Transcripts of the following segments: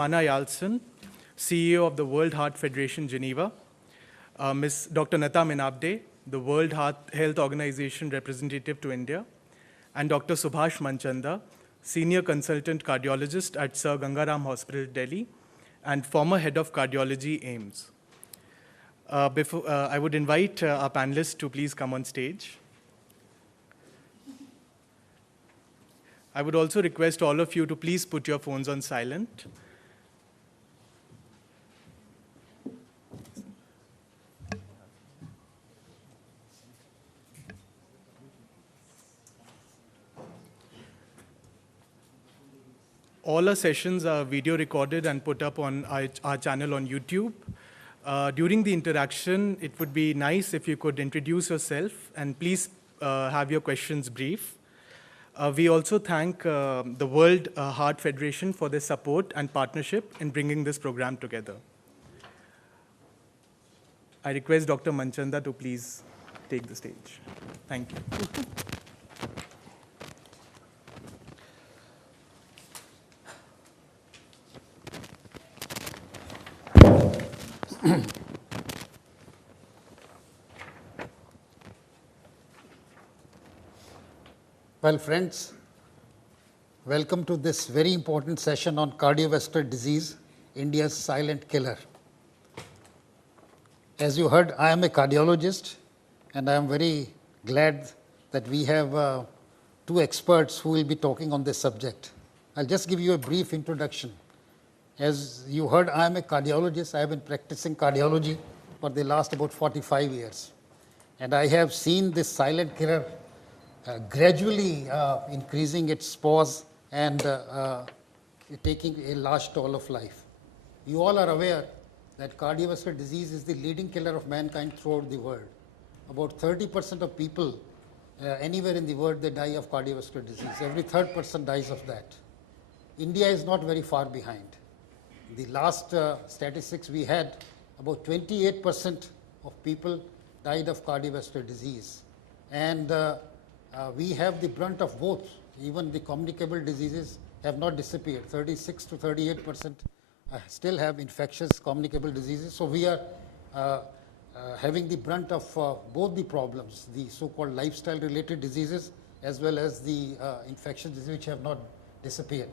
Anna Yalson, CEO of the World Heart Federation, Geneva, Ms. Dr. Nata Minabde, the World Health Organization representative to India, and Dr. Subhash Manchanda, Senior Consultant Cardiologist at Sir Gangaram Hospital, Delhi, and former Head of Cardiology, AIMS. I would invite our panelists to please come on stage. I would also request all of you to please put your phones on silent. All our sessions are video recorded and put up on our channel on YouTube. During the interaction, it would be nice if you could introduce yourself and please have your questions brief. We also thank the World Heart Federation for their support and partnership in bringing this program together. I request Dr. Manchanda to please take the stage. Thank you. Well, friends, welcome to this very important session on cardiovascular disease, India's silent killer. As you heard, I am a cardiologist, and I am very glad that we have two experts who will be talking on this subject. I'll just give you a brief introduction. As you heard, I am a cardiologist. I have been practicing cardiology for the last about 45 years. And I have seen this silent killer gradually increasing its pause and taking a large toll of life. You all are aware that cardiovascular disease is the leading killer of mankind throughout the world. About 30% of people anywhere in the world, they die of cardiovascular disease. Every third person dies of that. India is not very far behind. The last statistics we had, about 28% of people died of cardiovascular disease. And we have the brunt of both. Even the communicable diseases have not disappeared. 36 to 38% still have infectious communicable diseases. So we are having the brunt of both the problems, the so-called lifestyle-related diseases as well as the infectious diseases which have not disappeared.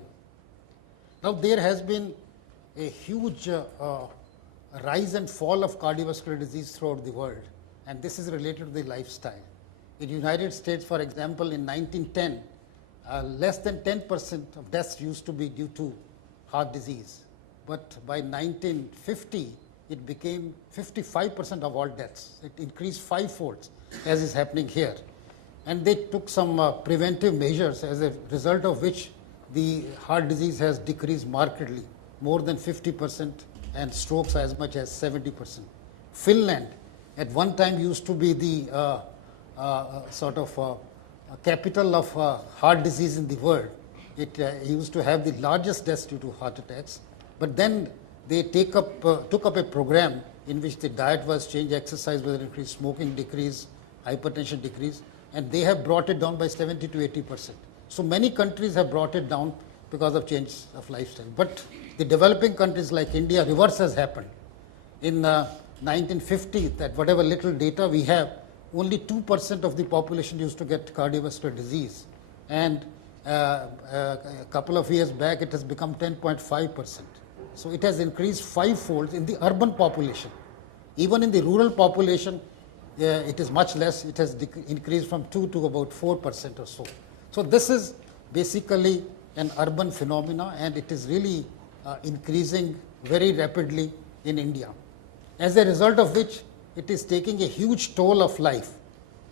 Now there has been a huge rise and fall of cardiovascular disease throughout the world, and this is related to the lifestyle. In the United States, for example, in 1910, less than 10% of deaths used to be due to heart disease. But by 1950, it became 55% of all deaths. It increased fivefold, as is happening here. And they took some preventive measures, as a result of which the heart disease has decreased markedly, more than 50%, and strokes as much as 70%. Finland, at one time, used to be the capital of heart disease in the world. It used to have the largest deaths due to heart attacks. But then they took up a program in which the diet was changed, exercise was increased, smoking decreased, hypertension decreased, and they have brought it down by 70 to 80%. So many countries have brought it down because of change of lifestyle. But the developing countries like India, reverse has happened. In 1950, that whatever little data we have, only 2% of the population used to get cardiovascular disease. And a couple of years back, it has become 10.5%. So it has increased fivefold in the urban population. Even in the rural population, it is much less. It has increased from 2 to about 4% or so. So this is basically an urban phenomena, and it is really increasing very rapidly in India. As a result of which, it is taking a huge toll of life.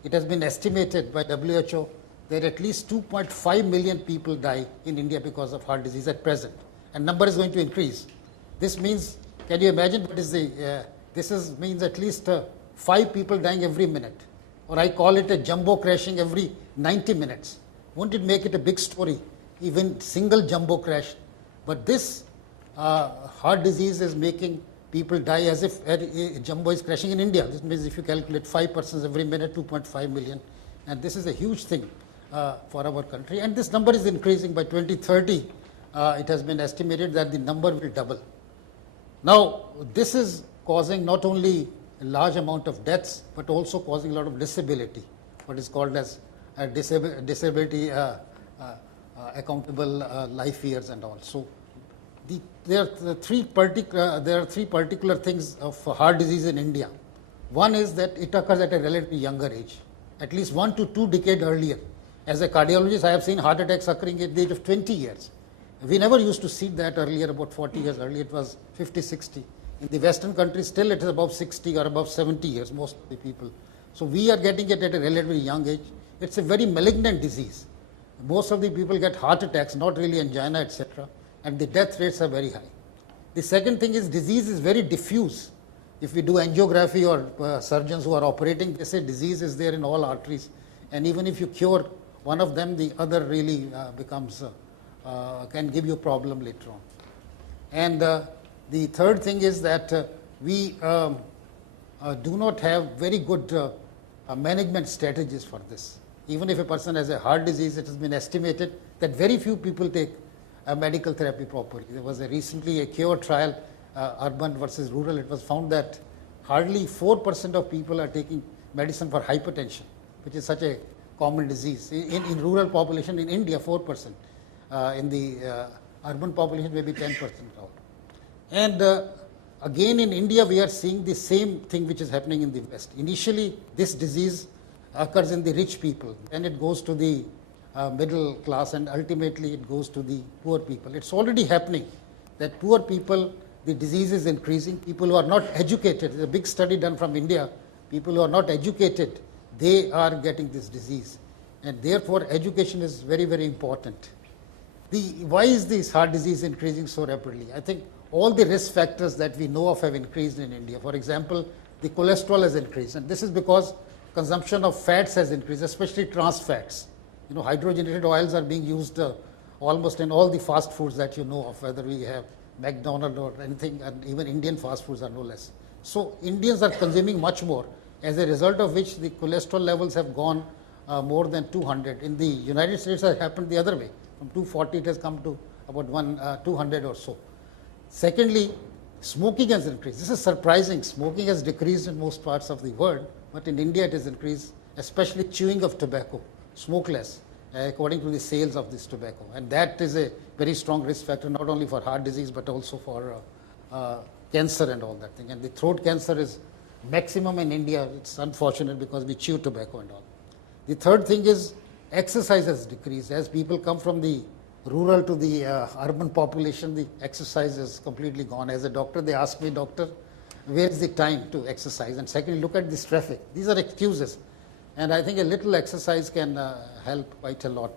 It has been estimated by WHO that at least 2.5 million people die in India because of heart disease at present. And number is going to increase. This means, can you imagine what is the, means at least 5 people dying every minute. Or I call it a jumbo crashing every 90 minutes. Won't it make it a big story? Even single jumbo crash. But this heart disease is making people die as if a jumbo is crashing in India. This means if you calculate 5 persons every minute, 2.5 million. And this is a huge thing for our country. And this number is increasing. By 2030, it has been estimated that the number will double. Now, this is causing not only a large amount of deaths, but also causing a lot of disability, what is called as disability accountable life years and all. So, there are three particular things of heart disease in India. One is that it occurs at a relatively younger age, at least 1 to 2 decades earlier. As a cardiologist, I have seen heart attacks occurring at the age of 20 years. We never used to see that earlier, about 40 years earlier, it was 50, 60. In the Western countries, still it is above 60 or above 70 years, most of the people. So we are getting it at a relatively young age. It's a very malignant disease. Most of the people get heart attacks, not really angina, etc. And the death rates are very high. The second thing is disease is very diffuse. If we do angiography or surgeons who are operating, they say disease is there in all arteries. And even if you cure one of them, the other really can give you a problem later on. And the third thing is that we do not have very good management strategies for this. Even if a person has a heart disease, it has been estimated that very few people take medical therapy properly. There was recently a cure trial, urban versus rural. It was found that hardly 4% of people are taking medicine for hypertension, which is such a common disease. In rural population in India, 4%. In the urban population, maybe 10% now. And again in India, we are seeing the same thing which is happening in the West. Initially, this disease occurs in the rich people, then it goes to the middle class, and ultimately it goes to the poor people. It's already happening that poor people, the disease is increasing. People who are not educated, there's a big study done from India, people who are not educated, they are getting this disease. And therefore, education is very, very important. Why is this heart disease increasing so rapidly? I think all the risk factors that we know of have increased in India. For example, the cholesterol has increased, and this is because consumption of fats has increased, especially trans fats. You know, hydrogenated oils are being used almost in all the fast foods that you know of, whether we have McDonald's or anything, and even Indian fast foods are no less. So Indians are consuming much more, as a result of which the cholesterol levels have gone more than 200. In the United States, it happened the other way. From 240, it has come to about 200 or so. Secondly, smoking has increased. This is surprising. Smoking has decreased in most parts of the world, but in India it has increased, especially chewing of tobacco, smokeless, according to the sales of this tobacco. And that is a very strong risk factor, not only for heart disease, but also for cancer and all that thing. And the throat cancer is maximum in India. It's unfortunate because we chew tobacco and all. The third thing is exercise has decreased. As people come from the rural to the urban population, the exercise is completely gone. As a doctor, they ask me, doctor, where's the time to exercise? And secondly, look at this traffic. These are excuses. And I think a little exercise can help quite a lot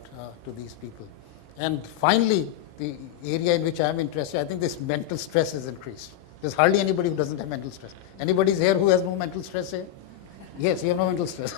to these people. And finally, the area in which I am interested, I think this mental stress has increased. There's hardly anybody who doesn't have mental stress. Anybody here who has no mental stress here? Yes, you have no mental stress.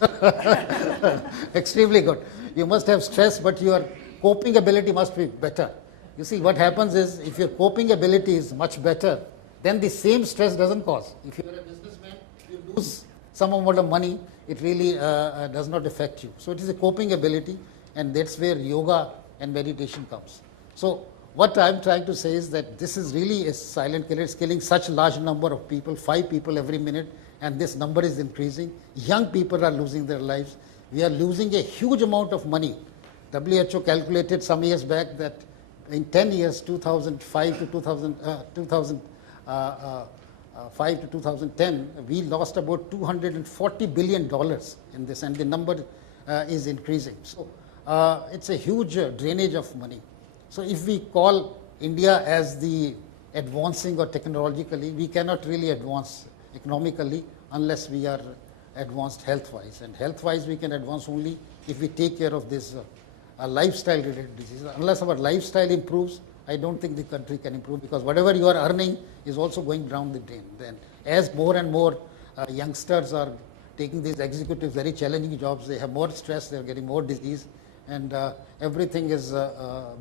Extremely good. You must have stress, but your coping ability must be better. You see, what happens is, if your coping ability is much better, then the same stress doesn't cause. If you are a businessman, you lose some amount of money, it really does not affect you. So it is a coping ability, and that's where yoga and meditation comes. So what I'm trying to say is that this is really a silent killer. It's killing such a large number of people, 5 people every minute, and this number is increasing. Young people are losing their lives. We are losing a huge amount of money. WHO calculated some years back that in 10 years, 2005 to 2010, we lost about $240 billion in this, and the number is increasing. So it's a huge drainage of money. So if we call India as the advancing or technologically, we cannot really advance economically unless we are advanced health-wise. And health-wise, we can advance only if we take care of this lifestyle-related diseases. Unless our lifestyle improves, I don't think the country can improve, because whatever you are earning is also going down the drain. Then, as more and more youngsters are taking these executive, very challenging jobs, they have more stress, they are getting more disease, and everything is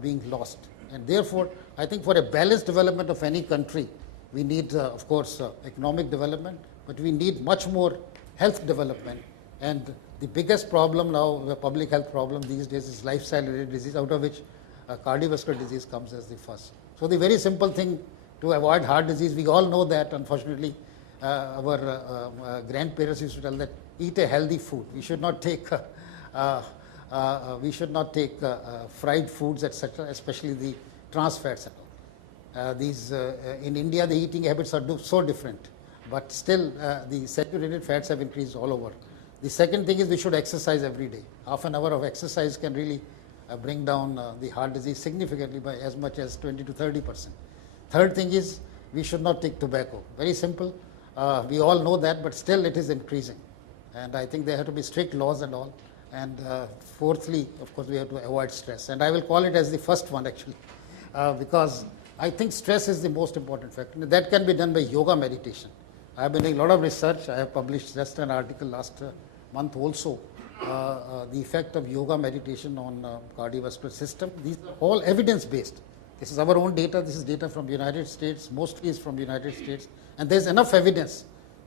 being lost. And therefore, I think for a balanced development of any country, we need, of course, economic development, but we need much more health development. And the biggest problem now, the public health problem these days, is lifestyle-related disease, out of which cardiovascular disease comes as the first. So the very simple thing to avoid heart disease, we all know that unfortunately our grandparents used to tell that eat a healthy food. We should not take fried foods, etc., especially the trans fats and all. In India, the eating habits are so different, but still the saturated fats have increased all over. The second thing is we should exercise every day. Half an hour of exercise can really bring down the heart disease significantly by as much as 20 to 30%. Third thing is we should not take tobacco. Very simple. We all know that, but still it is increasing. And I think there have to be strict laws and all. And fourthly, of course, we have to avoid stress. And I will call it as the first one actually, because I think stress is the most important factor. That can be done by yoga meditation. I have been doing a lot of research. I have published just an article last month also, the effect of yoga meditation on cardiovascular system. These are all evidence-based. This is our own data. This is data from United States. Mostly is from United States. And there's enough evidence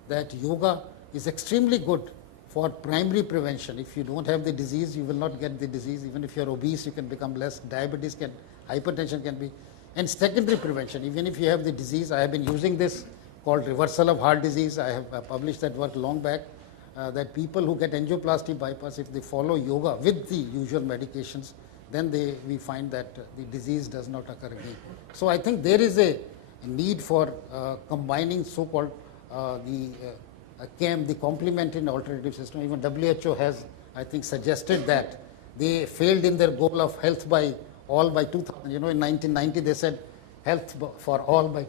that yoga is extremely good for primary prevention. If you don't have the disease, you will not get the disease. Even if you're obese, you can become less. Diabetes hypertension can be. And secondary prevention, even if you have the disease, I have been using this called reversal of heart disease. I have published that work long back, that people who get angioplasty bypass, if they follow yoga with the usual medications, then we find that the disease does not occur again. So I think there is a need for combining so-called the CAM, the complementary alternative system. Even WHO has, I think, suggested that. They failed in their goal of health by all by 2000. You know, in 1990 they said health for all by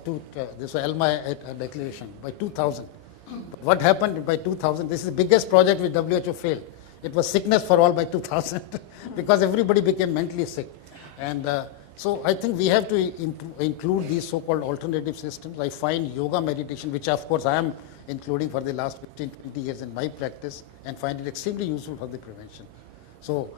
this was ELMA declaration by 2000. But what happened by 2000? This is the biggest project which WHO failed. It was sickness for all by 2000 because everybody became mentally sick. And so I think we have to include these so-called alternative systems. I find yoga meditation, which of course I am including for the last 15, 20 years in my practice, and find it extremely useful for the prevention. So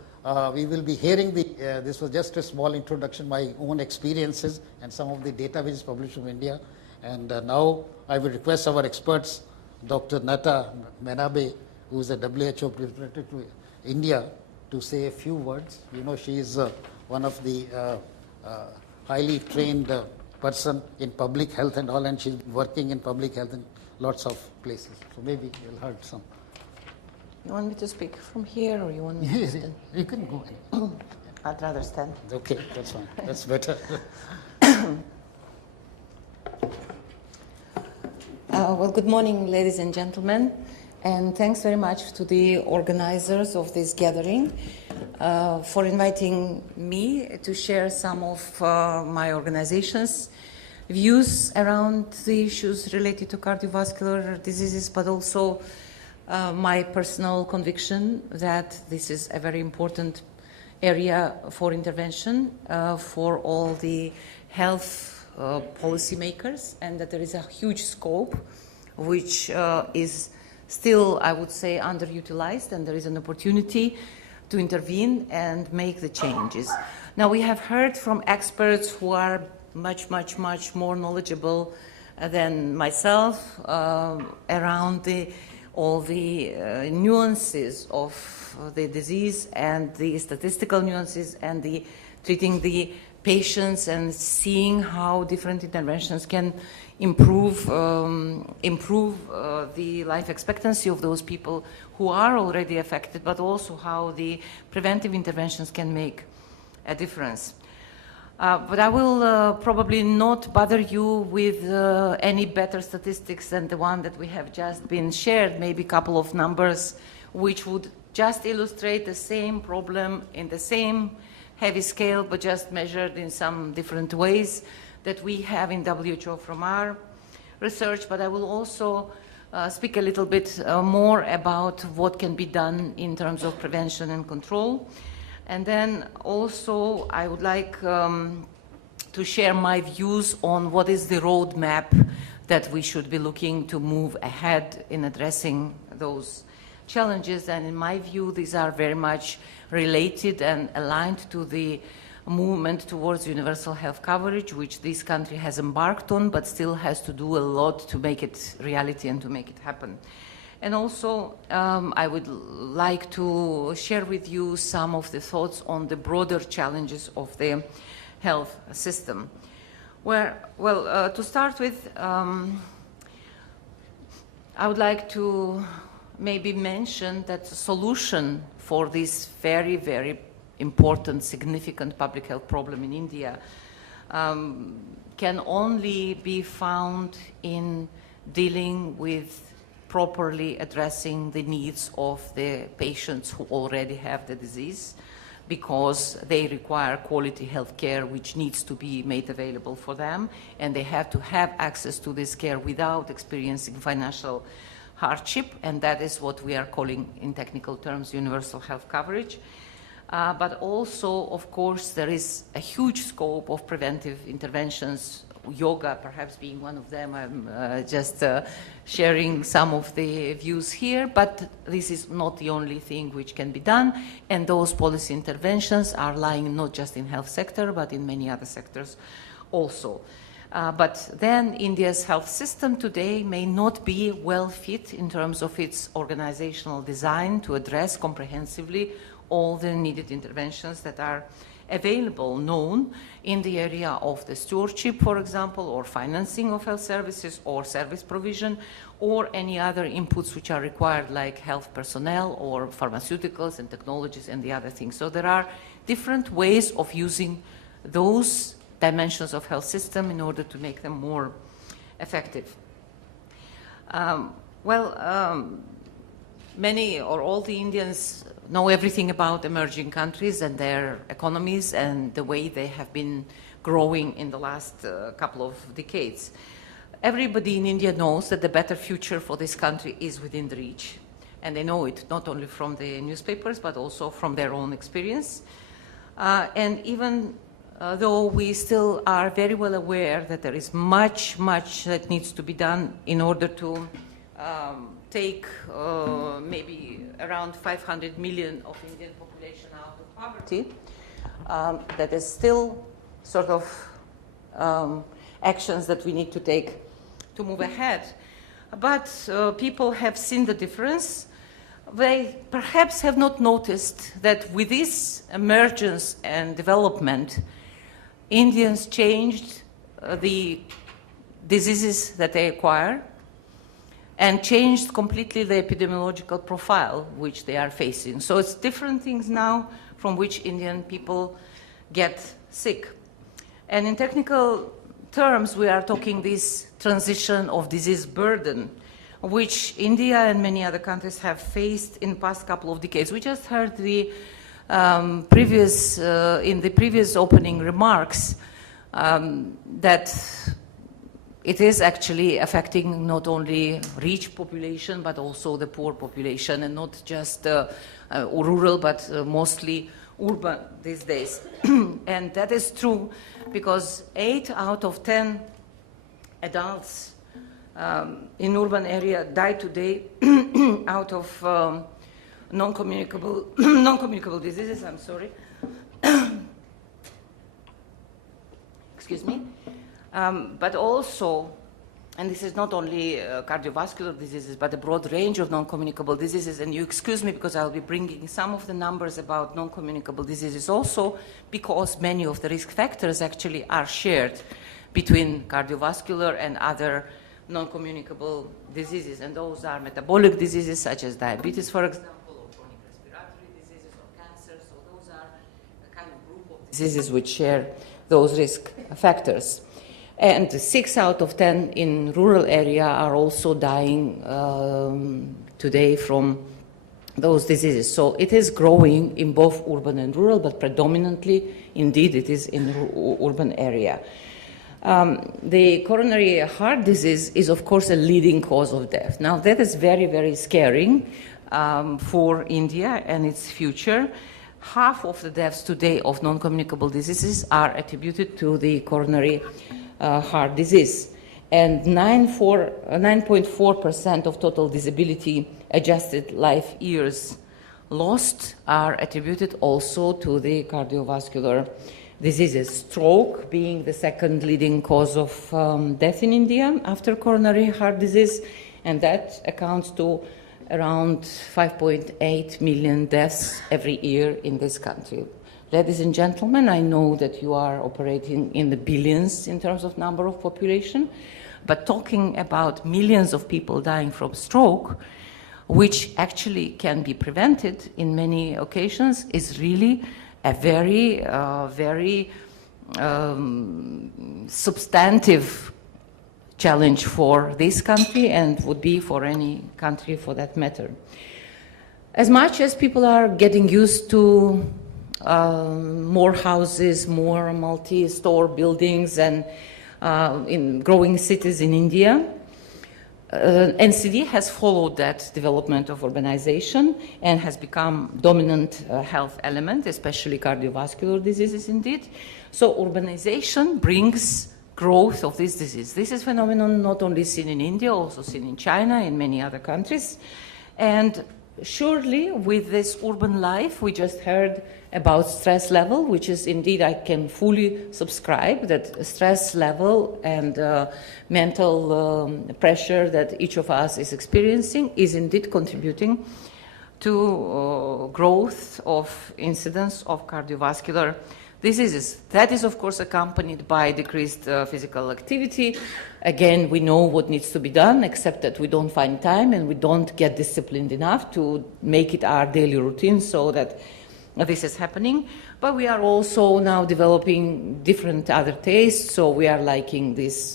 we will be hearing this was just a small introduction, my own experiences and some of the data which is published from India. And now I will request our experts, Dr. Nata Menabe, who is a WHO representative to India, to say a few words. You know, she is one of the highly trained person in public health and all, and she's working in public health in lots of places. So maybe you'll heard some. You want me to speak from here, or you want me to stand? You can go ahead. I'd rather stand. Okay, that's fine. That's better. Well, good morning, ladies and gentlemen, and thanks very much to the organizers of this gathering for inviting me to share some of my organization's views around the issues related to cardiovascular diseases, but also my personal conviction that this is a very important area for intervention for all the health policymakers, and that there is a huge scope which is still, I would say, underutilized, and there is an opportunity to intervene and make the changes. Now, we have heard from experts who are much more knowledgeable than myself around all the nuances of the disease and the statistical nuances and the treating the patients and seeing how different interventions can improve the life expectancy of those people who are already affected, but also how the preventive interventions can make a difference. But I will probably not bother you with any better statistics than the one that we have just been shared, maybe a couple of numbers which would just illustrate the same problem in the same heavy scale, but just measured in some different ways that we have in WHO from our research. But I will also speak a little bit more about what can be done in terms of prevention and control. And then also I would like to share my views on what is the roadmap that we should be looking to move ahead in addressing those challenges. And in my view, these are very much related and aligned to the movement towards universal health coverage, which this country has embarked on, but still has to do a lot to make it reality and to make it happen. And also, I would like to share with you some of the thoughts on the broader challenges of the health system. To start with, I would like to maybe mention that the solution for this very, very important, significant public health problem in India can only be found in dealing with properly addressing the needs of the patients who already have the disease, because they require quality health care which needs to be made available for them, and they have to have access to this care without experiencing financial hardship, and that is what we are calling in technical terms universal health coverage. But also, of course, there is a huge scope of preventive interventions, yoga perhaps being one of them. I'm just sharing some of the views here, but this is not the only thing which can be done, and those policy interventions are lying not just in health sector, but in many other sectors also. But then India's health system today may not be well fit in terms of its organizational design to address comprehensively all the needed interventions that are available, known in the area of the stewardship, for example, or financing of health services, or service provision, or any other inputs which are required, like health personnel or pharmaceuticals and technologies and the other things. So there are different ways of using those dimensions of health system in order to make them more effective. Many or all the Indians know everything about emerging countries and their economies and the way they have been growing in the last couple of decades. Everybody in India knows that the better future for this country is within the reach, and they know it not only from the newspapers but also from their own experience. And even though we still are very well aware that there is much that needs to be done in order to take maybe around 500 million of Indian population out of poverty, that is still sort of actions that we need to take to move ahead. But people have seen the difference. They perhaps have not noticed that with this emergence and development, Indians changed the diseases that they acquire and changed completely the epidemiological profile which they are facing. So it's different things now from which Indian people get sick. And in technical terms, we are talking this transition of disease burden, which India and many other countries have faced in the past couple of decades. We just heard the in the previous opening remarks that it is actually affecting not only rich population but also the poor population, and not just rural but mostly urban these days. And that is true because 8 out of 10 adults in urban area die today out of non-communicable diseases, I'm sorry. Excuse me. But also, and this is not only cardiovascular diseases, but a broad range of non-communicable diseases. And you excuse me because I'll be bringing some of the numbers about non-communicable diseases also, because many of the risk factors actually are shared between cardiovascular and other non-communicable diseases. And those are metabolic diseases such as diabetes, for example, or chronic respiratory diseases or cancer. So those are a kind of group of diseases which share those risk factors. And 6 out of 10 in rural area are also dying today from those diseases. So it is growing in both urban and rural, but predominantly, indeed, it is in urban area. The coronary heart disease is, of course, a leading cause of death. Now, that is very, very scaring for India and its future. Half of the deaths today of non-communicable diseases are attributed to the coronary heart disease, and 9.4% of total disability adjusted life years lost are attributed also to the cardiovascular diseases, stroke being the second leading cause of death in India after coronary heart disease, and that accounts to around 5.8 million deaths every year in this country. Ladies and gentlemen, I know that you are operating in the billions in terms of number of population, but talking about millions of people dying from stroke, which actually can be prevented in many occasions, is really a very, very substantive challenge for this country and would be for any country for that matter. As much as people are getting used to more houses, more multi-store buildings, and in growing cities in India, NCD has followed that development of urbanization and has become dominant health element, especially cardiovascular diseases indeed. So urbanization brings growth of this disease. This is a phenomenon not only seen in India, also seen in China, in many other countries. And surely with this urban life, we just heard about stress level, which is indeed, I can fully subscribe that stress level and mental pressure that each of us is experiencing is indeed contributing to growth of incidence of cardiovascular diseases. That is, of course, accompanied by decreased physical activity. Again, we know what needs to be done, except that we don't find time and we don't get disciplined enough to make it our daily routine so that this is happening. But we are also now developing different other tastes, so we are liking this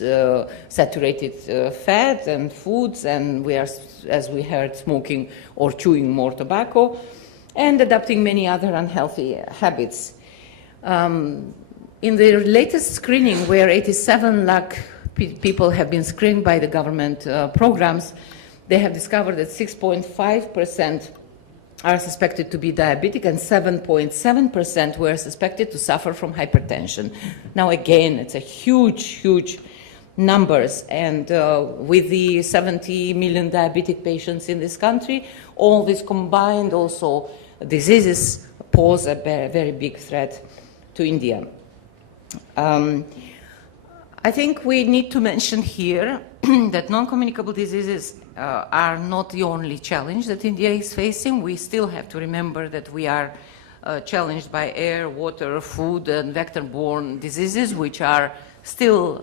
saturated fat and foods, and we are, as we heard, smoking or chewing more tobacco, and adopting many other unhealthy habits. In the latest screening, where 87 lakh people have been screened by the government programs, they have discovered that 6.5% are suspected to be diabetic and 7.7% were suspected to suffer from hypertension. Now again, it's a huge, huge numbers, and with the 70 million diabetic patients in this country, all this combined also diseases pose a very big threat to India. I think we need to mention here that non-communicable diseases are not the only challenge that India is facing. We still have to remember that we are challenged by air, water, food, and vector-borne diseases, which are still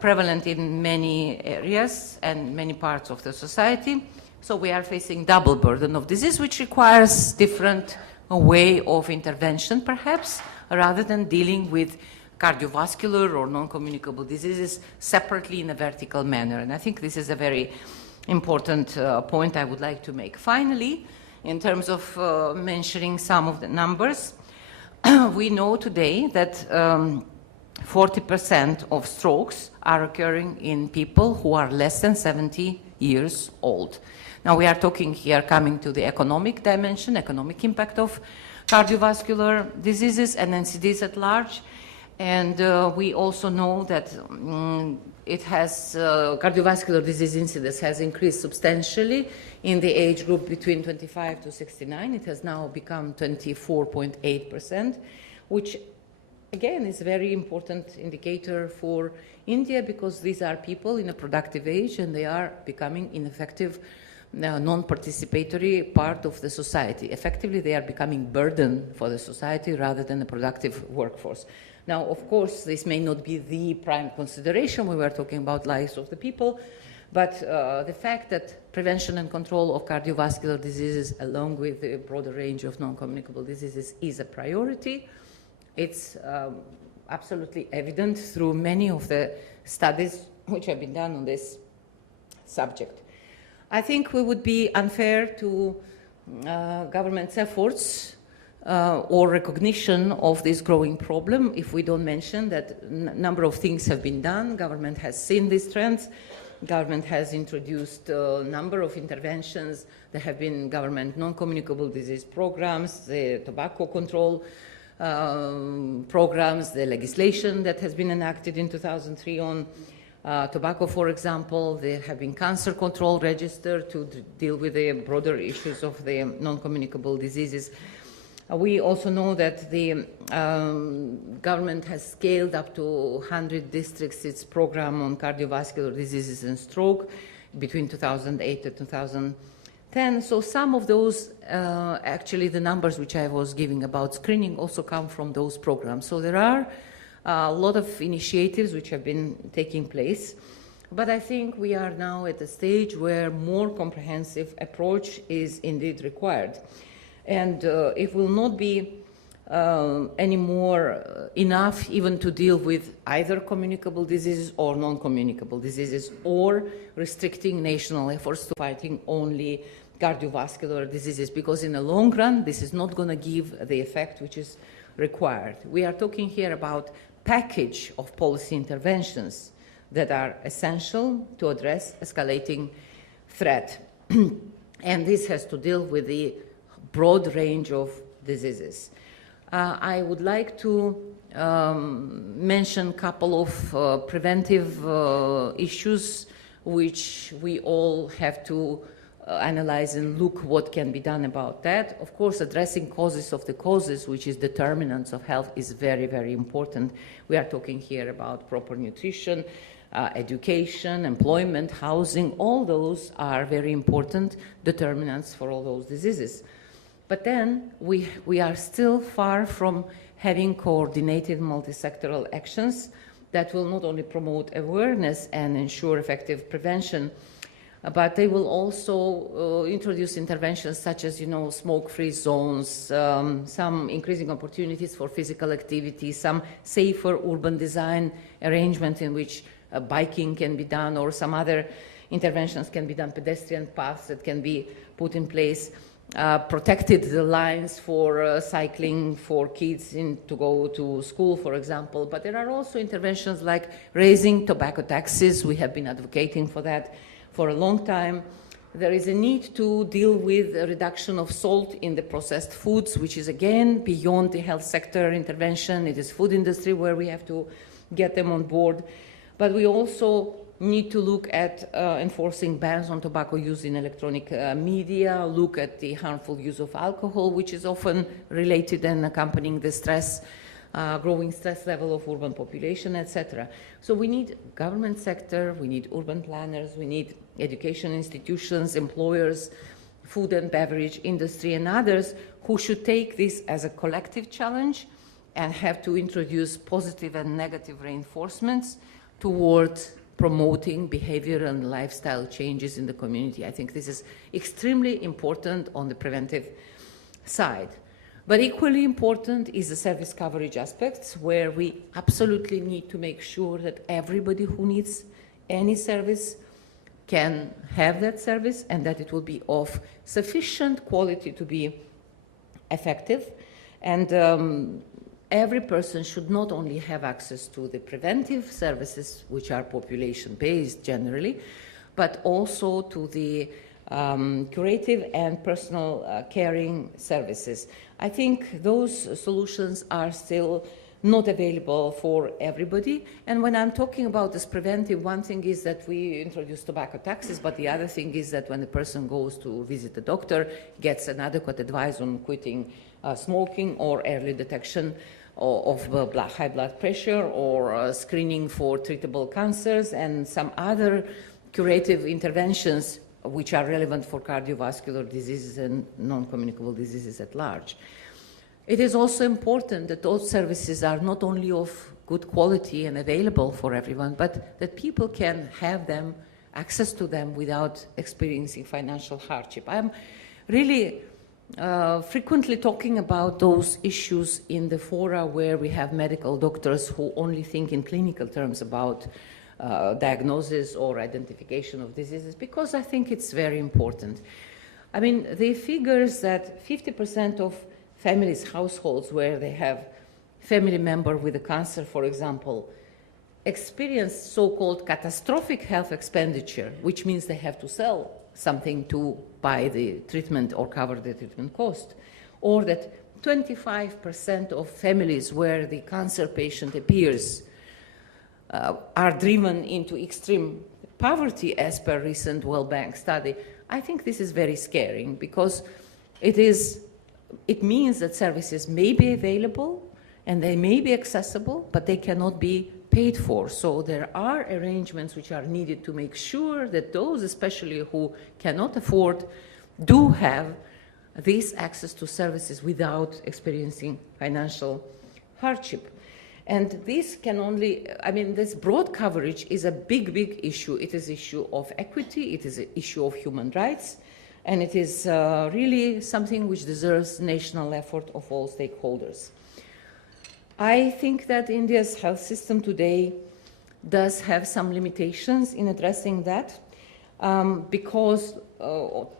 prevalent in many areas and many parts of the society. So we are facing double burden of disease, which requires different way of intervention, perhaps, rather than dealing with cardiovascular or non-communicable diseases separately in a vertical manner. And I think this is a very important point I would like to make. Finally, in terms of mentioning some of the numbers, we know today that 40% of strokes are occurring in people who are less than 70 years old. Now we are talking here, coming to the economic dimension, economic impact of cardiovascular diseases and NCDs at large. And we also know that it has, cardiovascular disease incidence has increased substantially in the age group between 25 to 69. It has now become 24.8%, which again is a very important indicator for India, because these are people in a productive age and they are becoming ineffective, non-participatory part of the society. Effectively, they are becoming burden for the society rather than a productive workforce. Now, of course, this may not be the prime consideration. We were talking about lives of the people, but the fact that prevention and control of cardiovascular diseases, along with the broader range of non-communicable diseases, is a priority. It's absolutely evident through many of the studies which have been done on this subject. I think we would be unfair to government's efforts or recognition of this growing problem if we don't mention that a number of things have been done. Government has seen these trends. Government has introduced a number of interventions. There have been government non-communicable disease programs, the tobacco control programs, the legislation that has been enacted in 2003 on tobacco, for example. There have been cancer control register to deal with the broader issues of the non-communicable diseases. We also know that the government has scaled up to 100 districts its program on cardiovascular diseases and stroke, between 2008 and 2010. So some of those, actually the numbers which I was giving about screening also come from those programs. So there are a lot of initiatives which have been taking place. But I think we are now at a stage where more comprehensive approach is indeed required. And it will not be anymore enough even to deal with either communicable diseases or non-communicable diseases, or restricting national efforts to fighting only cardiovascular diseases, because in the long run, this is not going to give the effect which is required. We are talking here about package of policy interventions that are essential to address escalating threat. And this has to deal with the broad range of diseases. I would like to mention a couple of preventive issues which we all have to analyze and look what can be done about that. Of course, addressing causes of the causes, which is determinants of health, is very, very important. We are talking here about proper nutrition, education, employment, housing. All those are very important determinants for all those diseases. But then we are still far from having coordinated multi-sectoral actions that will not only promote awareness and ensure effective prevention, but they will also introduce interventions such as, smoke-free zones, some increasing opportunities for physical activity, some safer urban design arrangement in which biking can be done, or some other interventions can be done, pedestrian paths that can be put in place, protected the lines for cycling for kids to go to school, for example. But there are also interventions like raising tobacco taxes. We have been advocating for that for a long time. There is a need to deal with a reduction of salt in the processed foods, which is again beyond the health sector intervention. It is food industry where we have to get them on board. But we also need to look at enforcing bans on tobacco use in electronic media, look at the harmful use of alcohol, which is often related and accompanying the stress, growing stress level of urban population, etc. So we need government sector, we need urban planners, we need education institutions, employers, food and beverage industry, and others who should take this as a collective challenge and have to introduce positive and negative reinforcements towards promoting behavior and lifestyle changes in the community. I think this is extremely important on the preventive side. But equally important is the service coverage aspects, where we absolutely need to make sure that everybody who needs any service can have that service, and that it will be of sufficient quality to be effective. And every person should not only have access to the preventive services, which are population-based generally, but also to the curative and personal caring services. I think those solutions are still not available for everybody. And when I'm talking about this preventive, one thing is that we introduce tobacco taxes, but the other thing is that when the person goes to visit the doctor, gets an adequate advice on quitting smoking, or early detection of high blood pressure, or screening for treatable cancers, and some other curative interventions which are relevant for cardiovascular diseases and non-communicable diseases at large. It is also important that those services are not only of good quality and available for everyone, but that people can have them, access to them, without experiencing financial hardship. I'm really frequently talking about those issues in the fora where we have medical doctors who only think in clinical terms about diagnosis or identification of diseases, because I think it's very important. I mean, the figures that 50% of families, households where they have family member with a cancer, for example, experience so-called catastrophic health expenditure, which means they have to sell something to buy the treatment or cover the treatment cost, or that 25% of families where the cancer patient appears are driven into extreme poverty, as per recent World Bank study. I think this is very scaring, because it means that services may be available and they may be accessible, but they cannot be paid for. So there are arrangements which are needed to make sure that those, especially who cannot afford, do have this access to services without experiencing financial hardship. And this can only, I mean, this broad coverage is a big, big issue. It is an issue of equity, it is an issue of human rights, and it is really something which deserves national effort of all stakeholders. I think that India's health system today does have some limitations in addressing that, because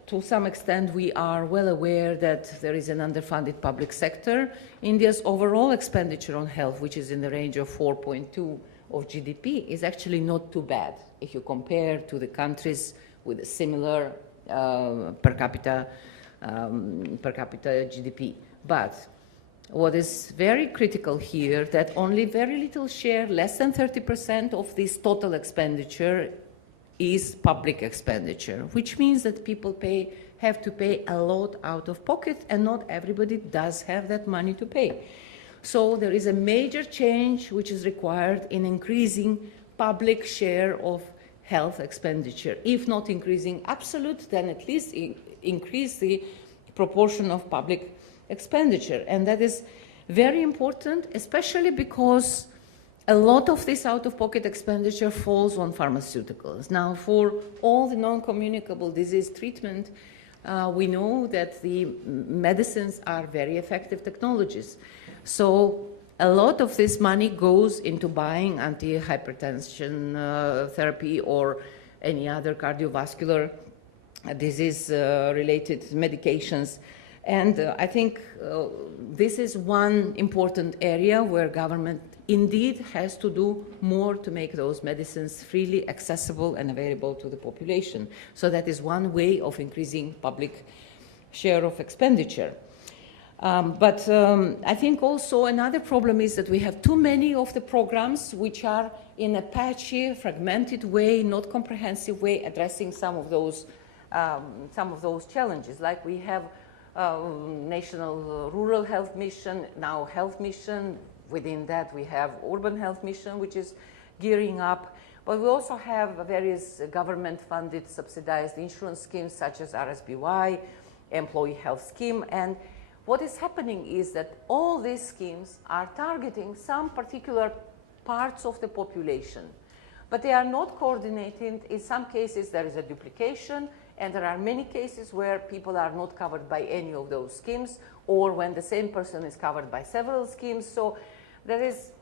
to some extent we are well aware that there is an underfunded public sector. India's overall expenditure on health, which is in the range of 4.2 of GDP, is actually not too bad if you compare to the countries with a similar per capita GDP. But what is very critical here, that only very little share, less than 30% of this total expenditure is public expenditure, which means that people have to pay a lot out of pocket, and not everybody does have that money to pay. So there is a major change which is required in increasing public share of health expenditure. If not increasing absolute, then at least increase the proportion of public expenditure. And that is very important, especially because a lot of this out-of-pocket expenditure falls on pharmaceuticals. Now, for all the non-communicable disease treatment, we know that the medicines are very effective technologies. So a lot of this money goes into buying anti-hypertension therapy or any other cardiovascular disease-related medications. And I think this is one important area where government indeed has to do more to make those medicines freely accessible and available to the population. So that is one way of increasing public share of expenditure. But I think also another problem is that we have too many of the programs which are in a patchy, fragmented way, not comprehensive way, addressing some of those challenges. Like we have National Rural Health Mission, now Health Mission. Within that, we have Urban Health Mission, which is gearing up. But we also have various government-funded subsidized insurance schemes, such as RSBY, Employee Health Scheme. And what is happening is that all these schemes are targeting some particular parts of the population, but they are not coordinated. In some cases, there is a duplication, and there are many cases where people are not covered by any of those schemes, or when the same person is covered by several schemes. So there is,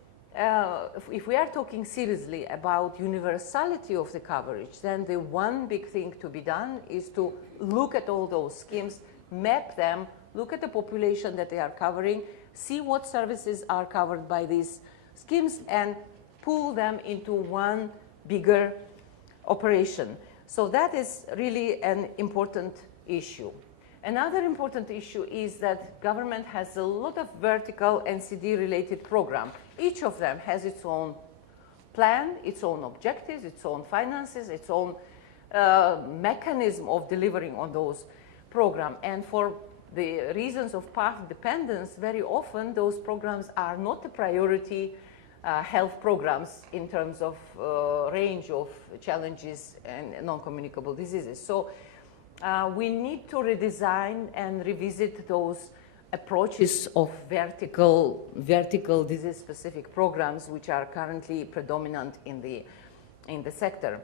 if we are talking seriously about universality of the coverage, then the one big thing to be done is to look at all those schemes, map them, look at the population that they are covering, see what services are covered by these schemes, and pull them into one bigger operation. So that is really an important issue. Another important issue is that government has a lot of vertical NCD-related programs. Each of them has its own plan, its own objectives, its own finances, its own mechanism of delivering on those programs. And for the reasons of path dependence, very often those programs are not the priority health programs in terms of range of challenges and non-communicable diseases. So we need to redesign and revisit those approaches of vertical disease-specific programs, which are currently predominant in the sector.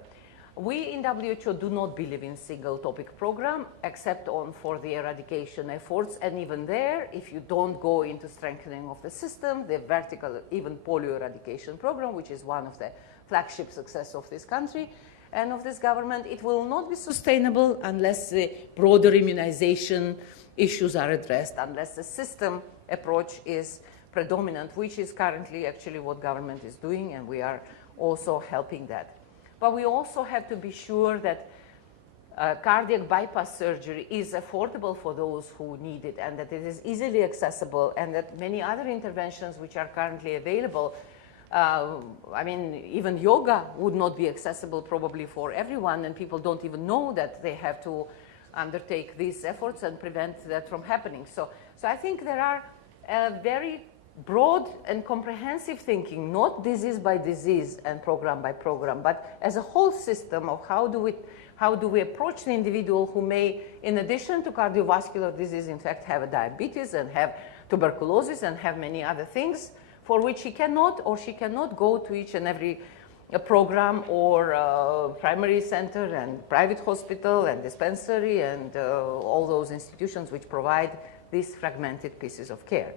We in WHO do not believe in single topic program, except for the eradication efforts. And even there, if you don't go into strengthening of the system, the vertical, even polio eradication program, which is one of the flagship success of this country and of this government, it will not be sustainable unless the broader immunization issues are addressed, unless the system approach is predominant, which is currently actually what government is doing, and we are also helping that. But we also have to be sure that cardiac bypass surgery is affordable for those who need it, and that it is easily accessible, and that many other interventions which are currently available, I mean, even yoga would not be accessible probably for everyone, and people don't even know that they have to undertake these efforts and prevent that from happening. So I think there are very broad and comprehensive thinking, not disease by disease and program by program, but as a whole system of how do we approach the individual who may, in addition to cardiovascular disease, in fact, have a diabetes and have tuberculosis and have many other things for which he cannot or she cannot go to each and every program or primary center and private hospital and dispensary and all those institutions which provide these fragmented pieces of care.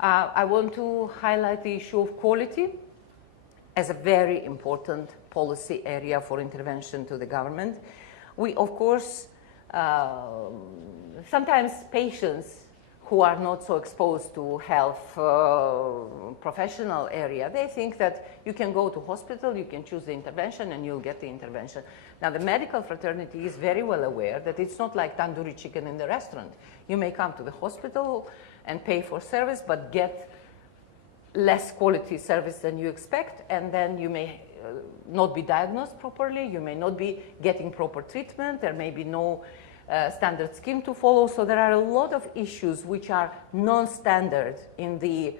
I want to highlight the issue of quality as a very important policy area for intervention to the government. We, of course, sometimes patients who are not so exposed to health professional area, they think that you can go to hospital, you can choose the intervention, and you'll get the intervention. Now, the medical fraternity is very well aware that it's not like tandoori chicken in the restaurant. You may come to the hospital and pay for service, but get less quality service than you expect, and then you may not be diagnosed properly, you may not be getting proper treatment, there may be no standard scheme to follow. So there are a lot of issues which are non-standard in the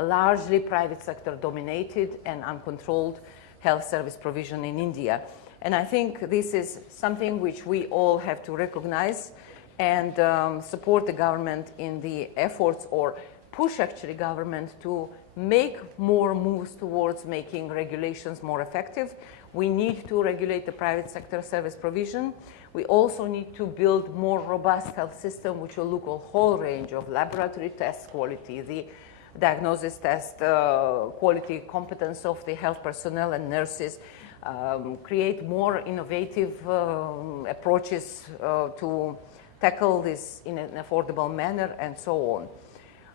largely private sector dominated and uncontrolled health service provision in India. And I think this is something which we all have to recognize and support the government in the efforts, or push actually government to make more moves towards making regulations more effective. We need to regulate the private sector service provision. We also need to build more robust health system which will look at a whole range of laboratory test quality, the diagnosis test quality, competence of the health personnel and nurses, create more innovative approaches to tackle this in an affordable manner, and so on.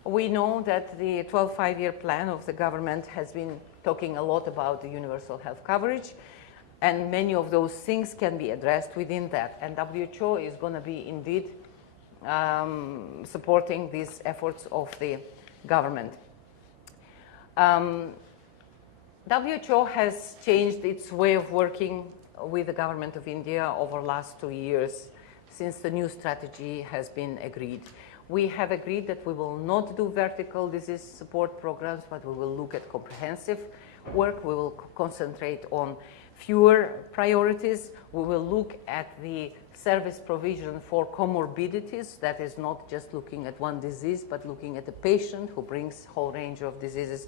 We know that the 12th five-year plan of the government has been talking a lot about the universal health coverage, and many of those things can be addressed within that. And WHO is going to be indeed supporting these efforts of the government. WHO has changed its way of working with the government of India over the last 2 years since the new strategy has been agreed. We have agreed that we will not do vertical disease support programs, but we will look at comprehensive work. We will concentrate on fewer priorities. We will look at the service provision for comorbidities. That is not just looking at one disease, but looking at a patient who brings a whole range of diseases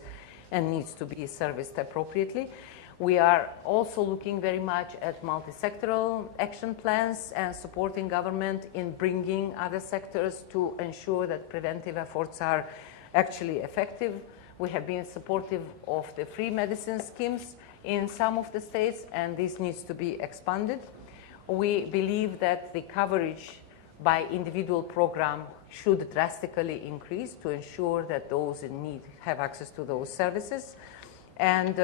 and needs to be serviced appropriately. We are also looking very much at multi-sectoral action plans and supporting government in bringing other sectors to ensure that preventive efforts are actually effective. We have been supportive of the free medicine schemes in some of the states, and this needs to be expanded. We believe that the coverage by individual program should drastically increase to ensure that those in need have access to those services. And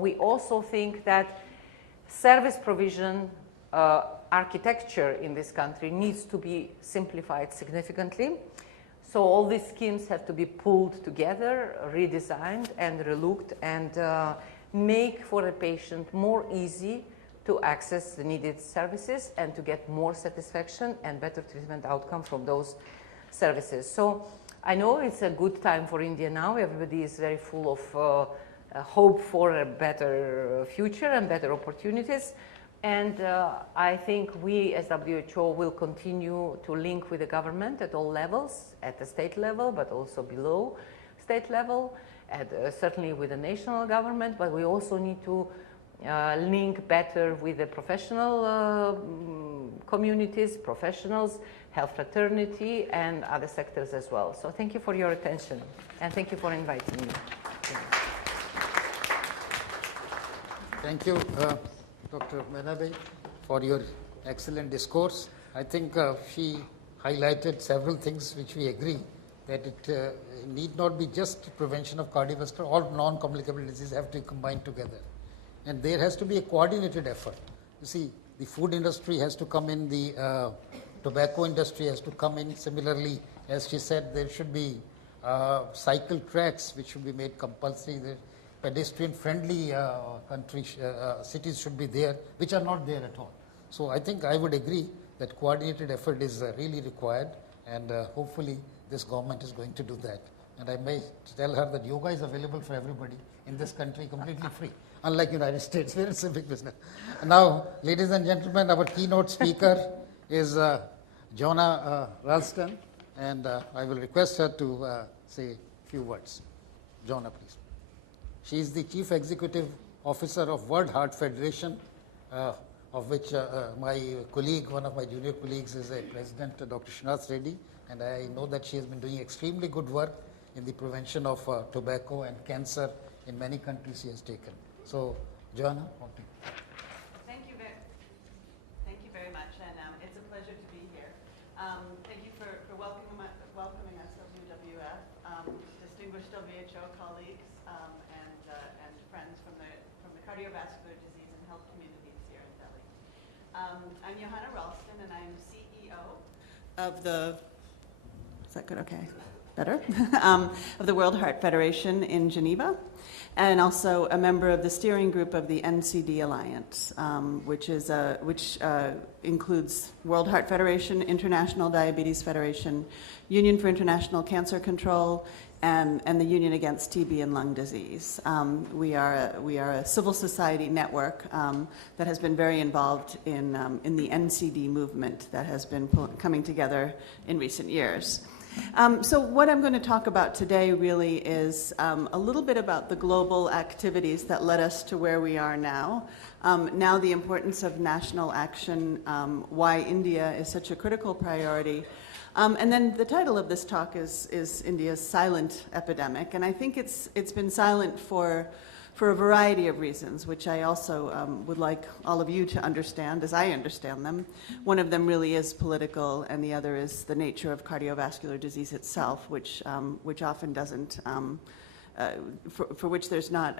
we also think that service provision architecture in this country needs to be simplified significantly. So all these schemes have to be pulled together, redesigned and relooked, and make for the patient more easy to access the needed services and to get more satisfaction and better treatment outcome from those services. So I know it's a good time for India now. Everybody is very full of hope for a better future and better opportunities. And I think we as WHO will continue to link with the government at all levels, at the state level, but also below state level, and certainly with the national government, but we also need to link better with the professional communities, professionals, health fraternity, and other sectors as well. So thank you for your attention, and thank you for inviting me. Thank you, Dr. Menabe, for your excellent discourse. I think she highlighted several things which we agree, that it need not be just prevention of cardiovascular, all non-communicable diseases have to be combined together. And there has to be a coordinated effort. You see, the food industry has to come in, the tobacco industry has to come in. Similarly, as she said, there should be cycle tracks which should be made compulsory. The pedestrian-friendly cities should be there, which are not there at all. So I think I would agree that coordinated effort is really required, and hopefully this government is going to do that. And I may tell her that yoga is available for everybody in this country completely free, unlike United States, where it's a big business. Now, ladies and gentlemen, our keynote speaker is Jonna Ralston, and I will request her to say a few words. Jonna, please. She is the Chief Executive Officer of World Heart Federation, of which my colleague, one of my junior colleagues, is a president, Dr. Srinath Reddy, and I know that she has been doing extremely good work in the prevention of tobacco and cancer in many countries she has taken. So, Joanna, Thank you very much, and it's a pleasure to be here. Thank you for welcoming us, WWF, distinguished WHO colleagues, and friends from the cardiovascular disease and health communities here in Delhi. I'm Johanna Ralston, and I'm CEO of the. Is that good? Okay, better. Of the World Heart Federation in Geneva, and also a member of the steering group of the NCD Alliance, which includes World Heart Federation, International Diabetes Federation, Union for International Cancer Control, and the Union Against TB and Lung Disease. We are a civil society network that has been very involved in the NCD movement that has been coming together in recent years. So what I'm going to talk about today really is a little bit about the global activities that led us to where we are now. Now the importance of national action, why India is such a critical priority. And then the title of this talk is India's silent epidemic. And I think it's been silent for a variety of reasons, which I also would like all of you to understand as I understand them. One of them really is political, and the other is the nature of cardiovascular disease itself, which often doesn't, for which there's not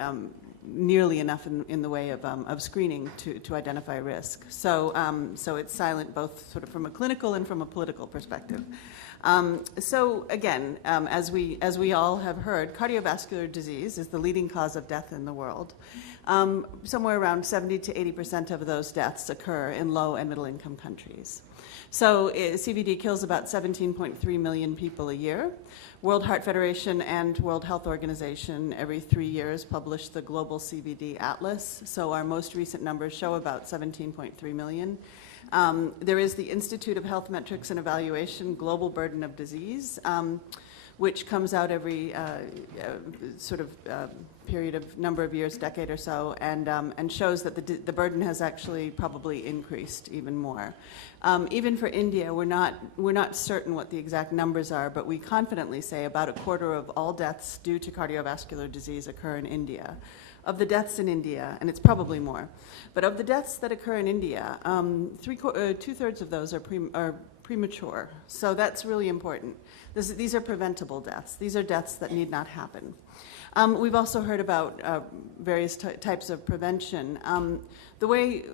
nearly enough in the way of screening to identify risk. So it's silent both sort of from a clinical and from a political perspective. So again, as we all have heard, cardiovascular disease is the leading cause of death in the world. Somewhere around 70 to 80% of those deaths occur in low and middle income countries. So CVD kills about 17.3 million people a year. World Heart Federation and World Health Organization every 3 years publish the Global CVD Atlas. So our most recent numbers show about 17.3 million. There is the Institute of Health Metrics and Evaluation, Global Burden of Disease, which comes out every period of number of years, decade or so, and shows that the burden has actually probably increased even more. Even for India, we're not certain what the exact numbers are, but we confidently say about a quarter of all deaths due to cardiovascular disease occur in India. Of the deaths in India, and it's probably more, but of the deaths that occur in India, 2/3 of those are premature. So that's really important. These are preventable deaths. These are deaths that need not happen. We've also heard about various types of prevention. The way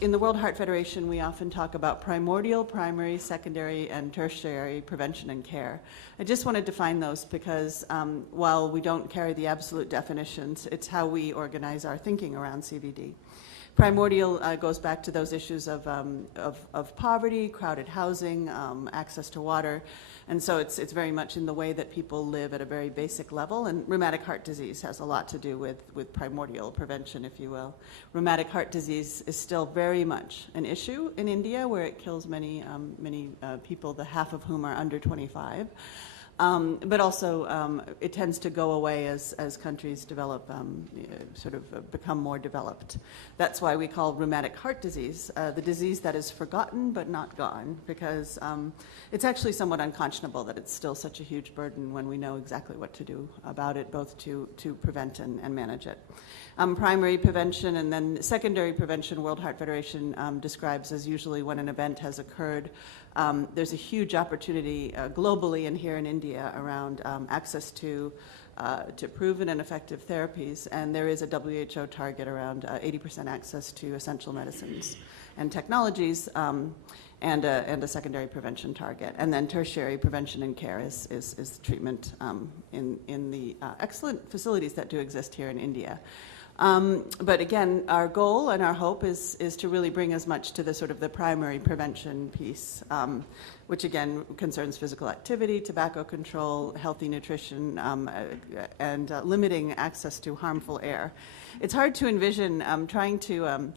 in the World Heart Federation, we often talk about primordial, primary, secondary, and tertiary prevention and care. I just want to define those because while we don't carry the absolute definitions, it's how we organize our thinking around CVD. Primordial goes back to those issues of poverty, crowded housing, access to water, and so it's very much in the way that people live at a very basic level, and rheumatic heart disease has a lot to do with primordial prevention, if you will. Rheumatic heart disease is still very much an issue in India, where it kills many people, the half of whom are under 25. But also it tends to go away as countries develop, become more developed. That's why we call rheumatic heart disease the disease that is forgotten but not gone, because it's actually somewhat unconscionable that it's still such a huge burden when we know exactly what to do about it, both to prevent and manage it. Primary prevention and then secondary prevention, World Heart Federation describes as usually when an event has occurred. There's a huge opportunity globally and here in India around access to proven and effective therapies, and there is a WHO target around 80% access to essential medicines and technologies, and a secondary prevention target. And then tertiary prevention and care is treatment in the excellent facilities that do exist here in India. But again, our goal and our hope is to really bring as much to the sort of the primary prevention piece, which again concerns physical activity, tobacco control, healthy nutrition, and limiting access to harmful air. It's hard to envision trying to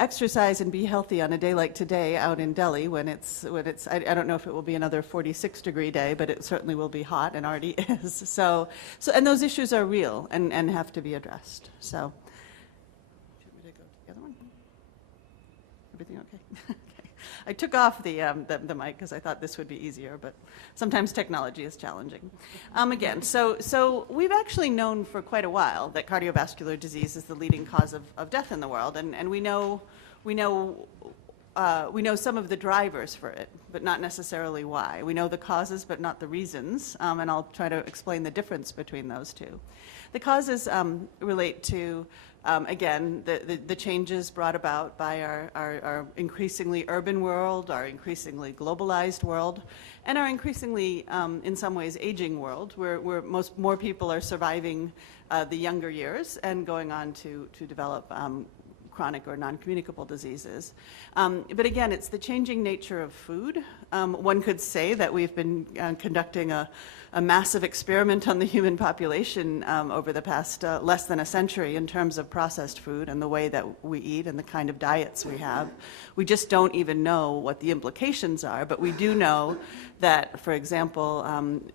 exercise and be healthy on a day like today out in Delhi when it's I don't know if it will be another 46-degree day, but it certainly will be hot and already is. So and those issues are real and have to be addressed. So, should we go to the other one? Everything okay? Okay. I took off the mic because I thought this would be easier, but sometimes technology is challenging. Again, so we've actually known for quite a while that cardiovascular disease is the leading cause of death in the world, and we know some of the drivers for it, but not necessarily why. We know the causes, but not the reasons, and I'll try to explain the difference between those two. The causes relate to again, the changes brought about by our increasingly urban world, our increasingly globalized world, and our increasingly, in some ways, aging world, where more people are surviving the younger years and going on to develop chronic or non-communicable diseases. But again, it's the changing nature of food. One could say that we've been conducting a massive experiment on the human population over the past less than a century in terms of processed food and the way that we eat and the kind of diets we have. We just don't even know what the implications are, but we do know that, for example,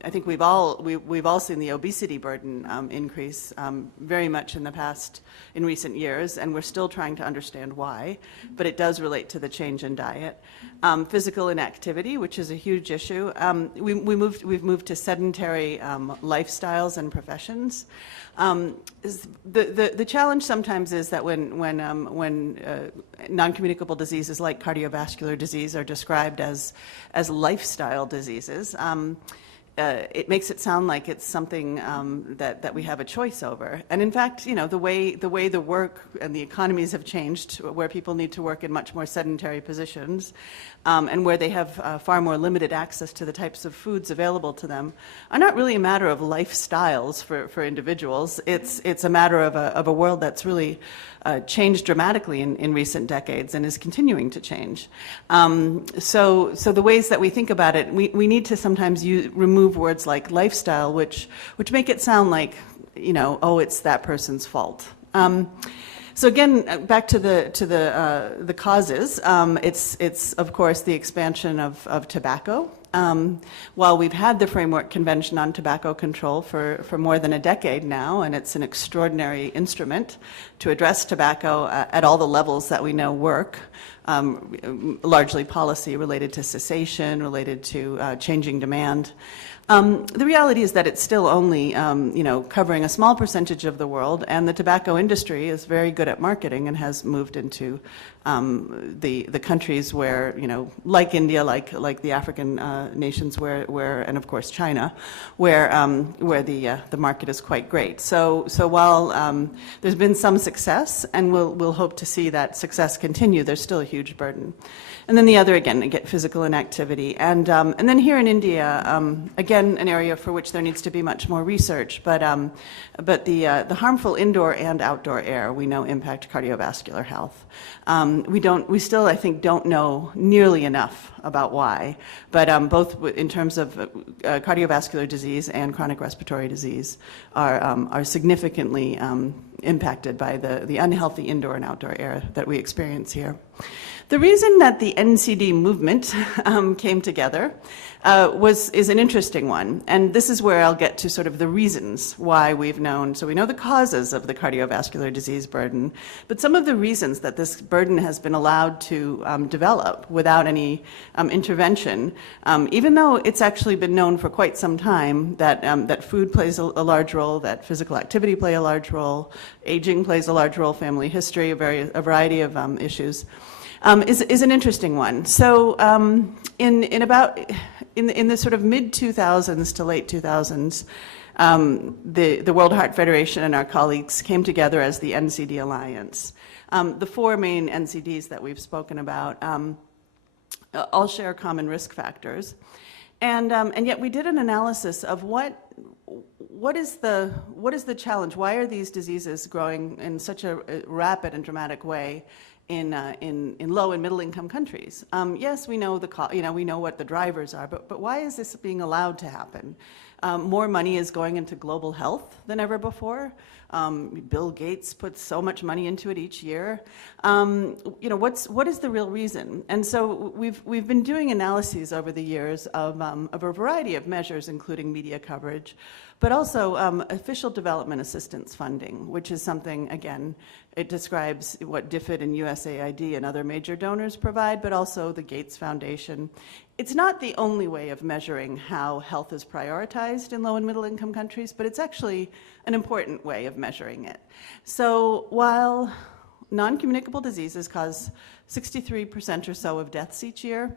I think we've all seen the obesity burden increase very much in recent years, and we're still trying to understand why, but it does relate to the change in diet. Physical inactivity, which is a huge issue. We've moved to sedentary lifestyles and professions. The challenge sometimes is that when non-communicable diseases like cardiovascular disease are described as lifestyle diseases, it makes it sound like it's something that we have a choice over. And in fact, you know, the way the work and the economies have changed, where people need to work in much more sedentary positions, and where they have far more limited access to the types of foods available to them, are not really a matter of lifestyles for individuals. It's a matter of a world that's really changed dramatically in recent decades and is continuing to change. So the ways that we think about it, we need to sometimes remove words like lifestyle, which make it sound like, you know, oh, it's that person's fault. So again, back to the causes. It's of course the expansion of tobacco. While we've had the Framework Convention on Tobacco Control for more than a decade now, and it's an extraordinary instrument to address tobacco at all the levels that we know work, largely policy related to cessation, related to changing demand. The reality is that it's still only, covering a small percentage of the world, and the tobacco industry is very good at marketing and has moved into the countries where, like India, like the African nations, where and of course China, where the market is quite great. So while there's been some success, and we'll hope to see that success continue, there's still a huge burden. And then the other, again, physical inactivity. And then here in India, again, an area for which there needs to be much more research, but the harmful indoor and outdoor air we know impact cardiovascular health. We still, I think, don't know nearly enough about why, but both in terms of cardiovascular disease and chronic respiratory disease are significantly impacted by the unhealthy indoor and outdoor air that we experience here. The reason that the NCD movement came together is an interesting one, and this is where I'll get to sort of the reasons why we've known. So we know the causes of the cardiovascular disease burden, but some of the reasons that this burden has been allowed to develop without any intervention, even though it's actually been known for quite some time that food plays a large role, that physical activity plays a large role, aging plays a large role, family history, a variety of issues. Is an interesting one. So in the sort of mid-2000s to late 2000s, the World Heart Federation and our colleagues came together as the NCD Alliance. The four main NCDs that we've spoken about all share common risk factors. And yet we did an analysis of what what is the challenge? Why are these diseases growing in such a rapid and dramatic way in low and middle income countries? Yes, we know we know what the drivers are, but why is this being allowed to happen? More money is going into global health than ever before. Bill Gates puts so much money into it each year. What is the real reason? And so we've been doing analyses over the years of a variety of measures, including media coverage, but also official development assistance funding, which is something, again, it describes what DFID and USAID and other major donors provide, but also the Gates Foundation. It's not the only way of measuring how health is prioritized in low and middle income countries, but it's actually an important way of measuring it. So while non-communicable diseases cause 63% or so of deaths each year,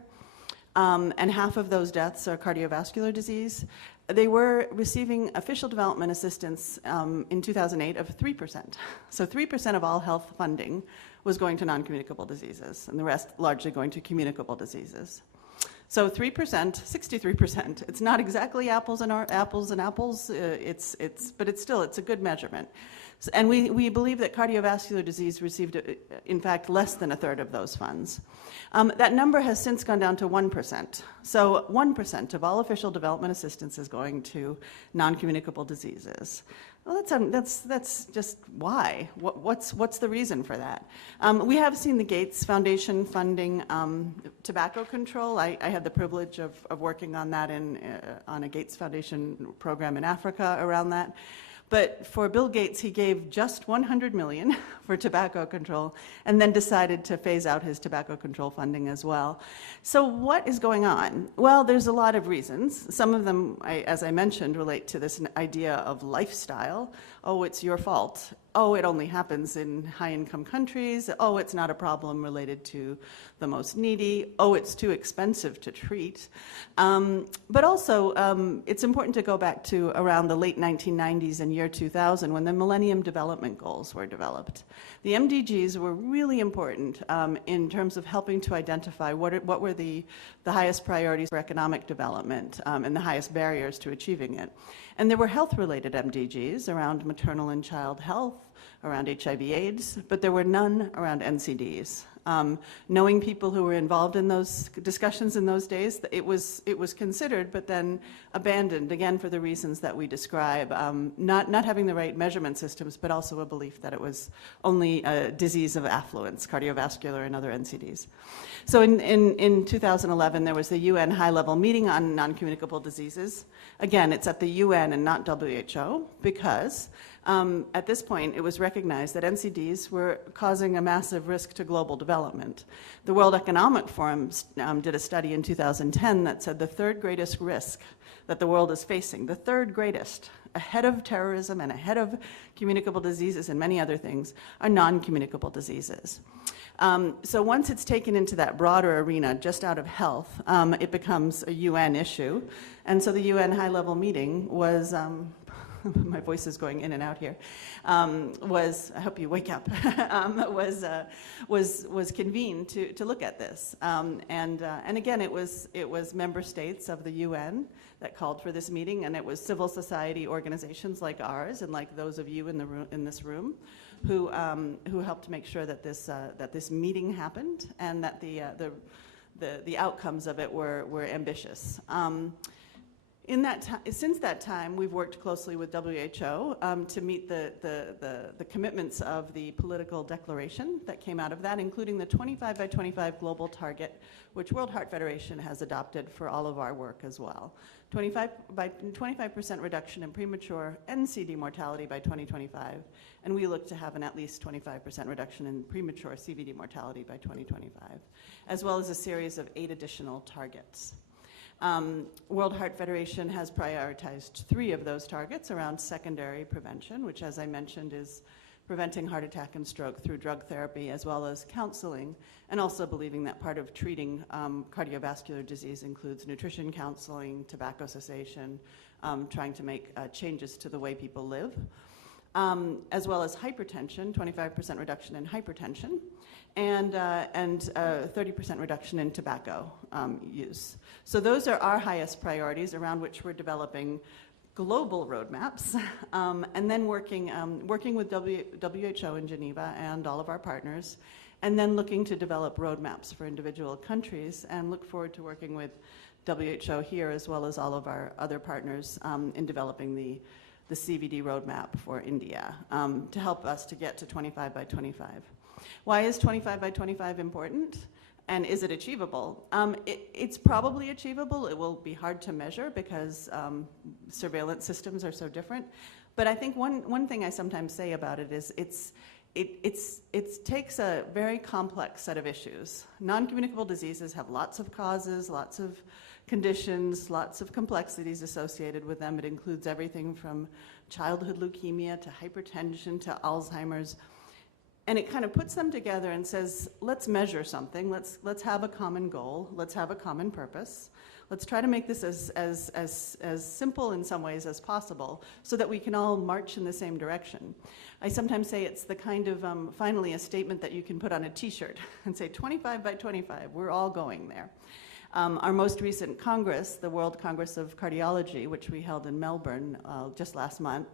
and half of those deaths are cardiovascular disease, they were receiving official development assistance in 2008 of 3%. So 3% of all health funding was going to non-communicable diseases, and the rest largely going to communicable diseases. So 3%, 63%. It's not exactly apples and apples, but it's still a good measurement. And we believe that cardiovascular disease received, in fact, less than a third of those funds. That number has since gone down to 1%. So 1% of all official development assistance is going to non-communicable diseases. Well, that's just why. What's the reason for that? We have seen the Gates Foundation funding tobacco control. I had the privilege of working on that on a Gates Foundation program in Africa around that. But for Bill Gates, he gave just $100 million for tobacco control and then decided to phase out his tobacco control funding as well. So what is going on? Well, there's a lot of reasons. Some of them, as I mentioned, relate to this idea of lifestyle. Oh, it's your fault. Oh, it only happens in high-income countries. Oh, it's not a problem related to the most needy. Oh, it's too expensive to treat. But also, it's important to go back to around the late 1990s and year 2000 when the Millennium Development Goals were developed. The MDGs were really important in terms of helping to identify what were the highest priorities for economic development and the highest barriers to achieving it. And there were health-related MDGs around maternal and child health, around HIV/AIDS, but there were none around NCDs. Knowing people who were involved in those discussions in those days, it was considered, but then abandoned, again, for the reasons that we describe, not having the right measurement systems, but also a belief that it was only a disease of affluence, cardiovascular and other NCDs. So in 2011, there was the UN high-level meeting on non-communicable diseases. Again, it's at the UN and not WHO, because at this point, it was recognized that NCDs were causing a massive risk to global development. The World Economic Forum did a study in 2010 that said the third greatest risk that the world is facing, the third greatest, ahead of terrorism and ahead of communicable diseases and many other things, are non-communicable diseases. So once it's taken into that broader arena, just out of health, it becomes a UN issue. And so the UN high-level meeting was my voice is going in and out here, I hope you wake up, was convened to look at this. And again, it was member states of the UN that called for this meeting, and it was civil society organizations like ours and like those of you in this room who helped make sure that this meeting happened and that the outcomes of it were ambitious. Since that time, we've worked closely with WHO to meet the commitments of the political declaration that came out of that, including the 25 by 25 global target, which World Heart Federation has adopted for all of our work as well. 25% reduction in premature NCD mortality by 2025, and we look to have an at least 25% reduction in premature CVD mortality by 2025, as well as a series of 8 additional targets. World Heart Federation has prioritized 3 of those targets around secondary prevention, which, as I mentioned, is preventing heart attack and stroke through drug therapy, as well as counseling, and also believing that part of treating cardiovascular disease includes nutrition counseling, tobacco cessation, trying to make changes to the way people live, as well as hypertension, 25% reduction in hypertension, and 30% reduction in tobacco use. So those are our highest priorities around which we're developing global roadmaps, and then working with WHO in Geneva and all of our partners, and then looking to develop roadmaps for individual countries, and look forward to working with WHO here as well as all of our other partners in developing the CVD roadmap for India to help us to get to 25 by 25. Why is 25 by 25 important? And is it achievable? It's probably achievable. It will be hard to measure because surveillance systems are so different. But I think one thing I sometimes say about it is it takes a very complex set of issues. Non-communicable diseases have lots of causes, lots of conditions, lots of complexities associated with them. It includes everything from childhood leukemia to hypertension to Alzheimer's. And it kind of puts them together and says, let's measure something, let's have a common goal, let's have a common purpose. Let's try to make this as simple in some ways as possible so that we can all march in the same direction. I sometimes say it's the kind of, finally, a statement that you can put on a t-shirt and say 25 by 25, we're all going there. Our most recent Congress, the World Congress of Cardiology, which we held in Melbourne just last month,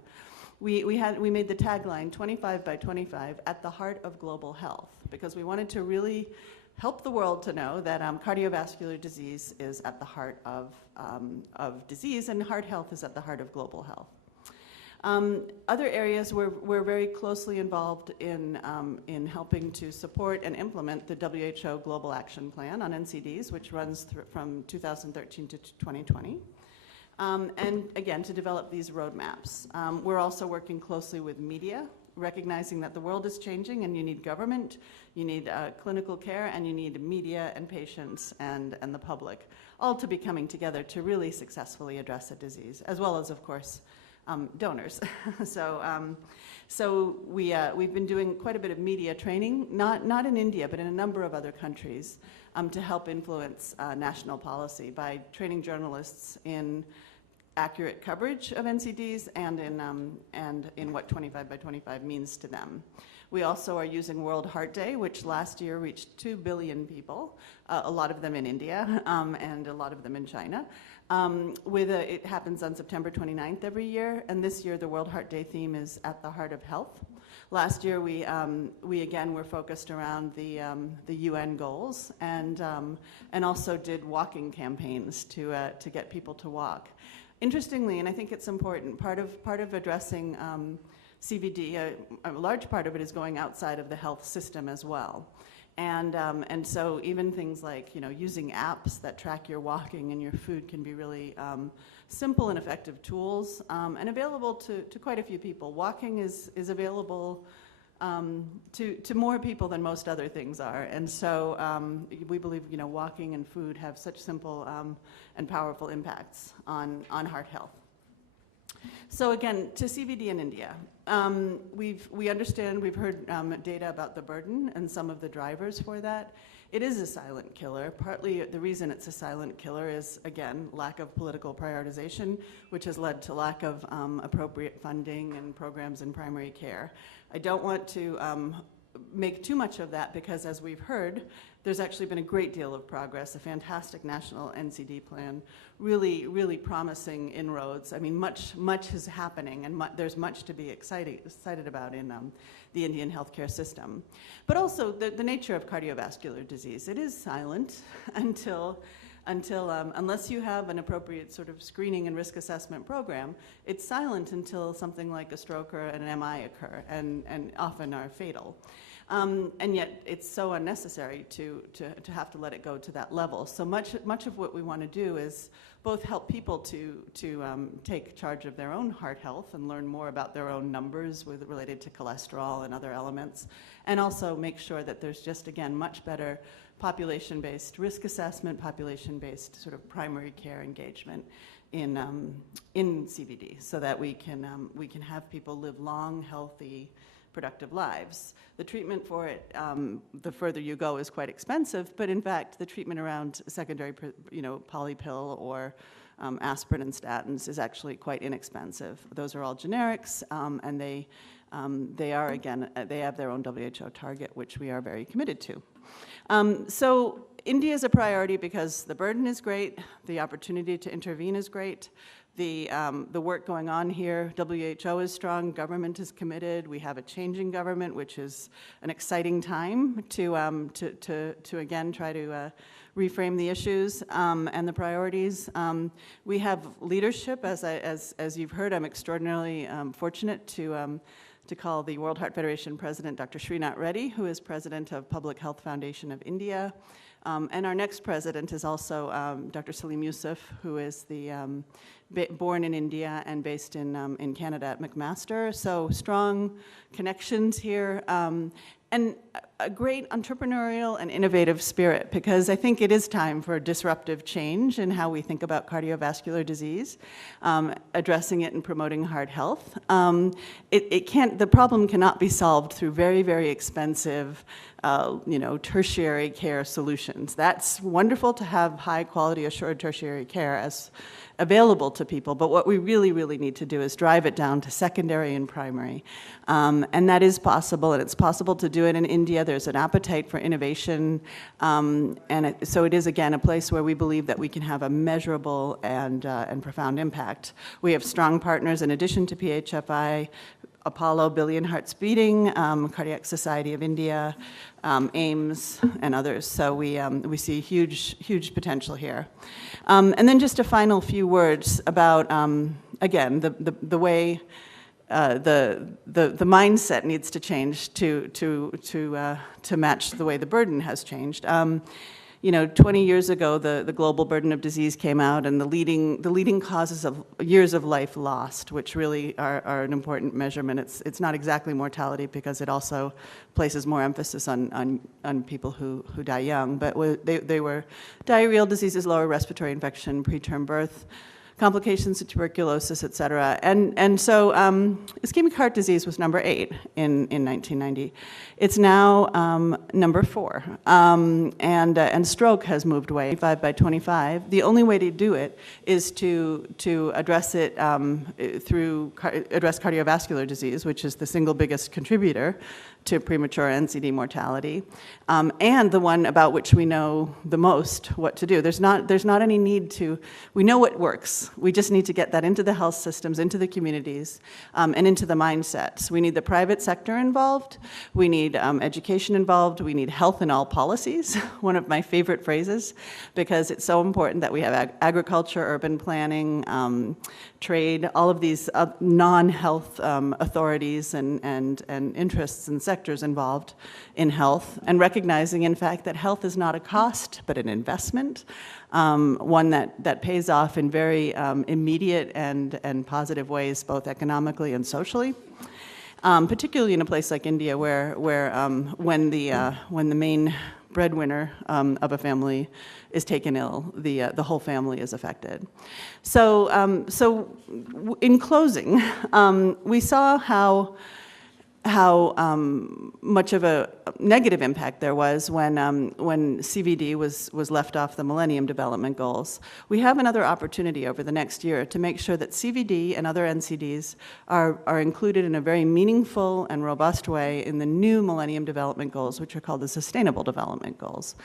we made the tagline 25 by 25 at the heart of global health, because we wanted to really help the world to know that cardiovascular disease is at the heart of disease, and heart health is at the heart of global health. Other areas we're very closely involved in helping to support and implement the WHO Global Action Plan on NCDs, which runs from 2013 to 2020. And again, to develop these roadmaps. We're also working closely with media, recognizing that the world is changing and you need government, you need clinical care, and you need media and patients and the public, all to be coming together to really successfully address a disease, as well as, of course, donors. So we've been doing quite a bit of media training, not in India, but in a number of other countries, to help influence national policy by training journalists in accurate coverage of NCDs and in what 25 by 25 means to them. We also are using World Heart Day, which last year reached 2 billion people, a lot of them in India and a lot of them in China. It happens on September 29th every year, and this year the World Heart Day theme is at the heart of health. Last year we again were focused around the UN goals and also did walking campaigns to get people to walk. Interestingly, and I think it's important, part of addressing CVD, a large part of it is going outside of the health system as well. And so even things like using apps that track your walking and your food can be really simple and effective tools and available to quite a few people. Walking is available to more people than most other things are, and so we believe walking and food have such simple and powerful impacts on heart health. So again, to CVD in India, we understand, we've heard data about the burden and some of the drivers for that. It is a silent killer. Partly the reason it's a silent killer is, again, lack of political prioritization, which has led to lack of appropriate funding and programs in primary care. I don't want to make too much of that because, as we've heard, there's actually been a great deal of progress, a fantastic national NCD plan, really, really promising inroads. I mean, much is happening, and there's much to be excited about in the Indian healthcare system. But also the nature of cardiovascular disease. It is silent unless you have an appropriate sort of screening and risk assessment program. It's silent until something like a stroke or an MI occur, and often are fatal. And yet it's so unnecessary to have to let it go to that level. So much of what we want to do is both help people to take charge of their own heart health and learn more about their own numbers related to cholesterol and other elements, and also make sure that there's just, again, much better population-based risk assessment, population-based sort of primary care engagement in CVD, so that we can have people live long, healthy, productive lives. The treatment for it, the further you go, is quite expensive, but in fact, the treatment around secondary, polypill or aspirin and statins is actually quite inexpensive. Those are all generics, and they are, again, they have their own WHO target, which we are very committed to. So India is a priority because the burden is great, the opportunity to intervene is great, the work going on here. WHO is strong, government is committed. We have a changing government, which is an exciting time to again try to reframe the issues and the priorities. We have leadership, as you've heard. I'm extraordinarily fortunate to call the World Heart Federation President, Dr. Srinath Reddy, who is President of Public Health Foundation of India. And our next president is also Dr. Salim Yusuf, who is born in India and based in Canada at McMaster. So strong connections here. And a great entrepreneurial and innovative spirit, because I think it is time for disruptive change in how we think about cardiovascular disease, addressing it and promoting heart health. The problem cannot be solved through very, very expensive, tertiary care solutions. That's wonderful to have high quality assured tertiary care as available to people, but what we really, really need to do is drive it down to secondary and primary. And that is possible, and it's possible to do it in India. There's an appetite for innovation, so it is, again, a place where we believe that we can have a measurable and profound impact. We have strong partners in addition to PHFI, Apollo, Billion Hearts Beating, Cardiac Society of India, AIMS, and others. So we see huge potential here. And then just a final few words about, again, the way the mindset needs to change to match the way the burden has changed. 20 years ago, the global burden of disease came out, and the leading causes of years of life lost, which really are an important measurement. It's not exactly mortality, because it also places more emphasis on people who die young, but they were diarrheal diseases, lower respiratory infection, preterm birth, complications of tuberculosis, et cetera. And so ischemic heart disease was number 8 in 1990. It's now number 4. And stroke has moved away 5 by 25. The only way to do it is to address it address cardiovascular disease, which is the single biggest contributor to premature NCD mortality, and the one about which we know the most what to do. There's not any need to, we know what works. We just need to get that into the health systems, into the communities, and into the mindsets. We need the private sector involved. We need education involved. We need health in all policies, one of my favorite phrases, because it's so important that we have agriculture, urban planning, trade, all of these non-health authorities and interests and sectors involved in health, and recognizing, in fact, that health is not a cost, but an investment, one that pays off in very immediate and positive ways, both economically and socially. Particularly in a place like India, where when the main breadwinner of a family is taken ill, the whole family is affected. So in closing, we saw how much of a negative impact there was when CVD was left off the Millennium Development Goals. We have another opportunity over the next year to make sure that CVD and other NCDs are included in a very meaningful and robust way in the new Millennium Development Goals, which are called the Sustainable Development Goals.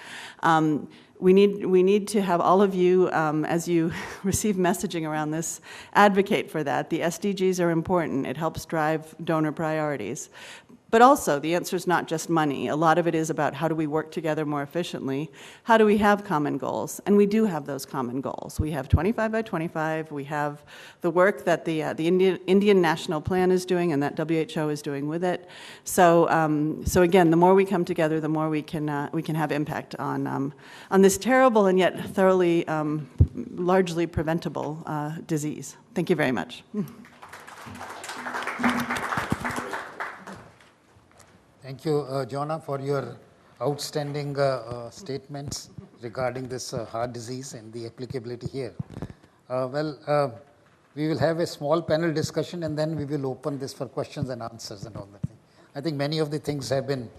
We need to have all of you, as you receive messaging around this, advocate for that. The SDGs are important. It helps drive donor priorities. But also, the answer is not just money. A lot of it is about how do we work together more efficiently? How do we have common goals? And we do have those common goals. We have 25 by 25. We have the work that the Indian National Plan is doing and that WHO is doing with it. So again, the more we come together, the more we can have impact on this terrible and yet thoroughly, largely preventable disease. Thank you very much. Thank you, Jonna, for your outstanding statements regarding this heart disease and the applicability here. We will have a small panel discussion, and then we will open this for questions and answers and all that thing. I think many of the things have been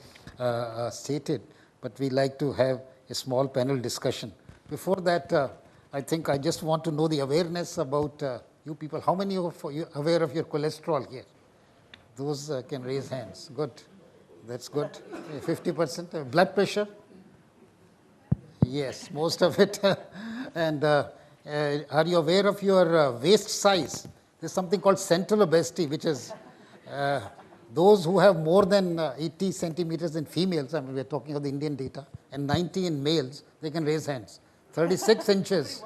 stated, but we like to have a small panel discussion. Before that, I think I just want to know the awareness about you people. How many of you are aware of your cholesterol here? Those can raise hands. Good. That's good. 50%. Blood pressure? Yes, most of it. And Are you aware of your waist size? There's something called central obesity, which is those who have more than 80 centimeters in females, I mean, we're talking of the Indian data, and 90 in males, they can raise hands. 36 inches,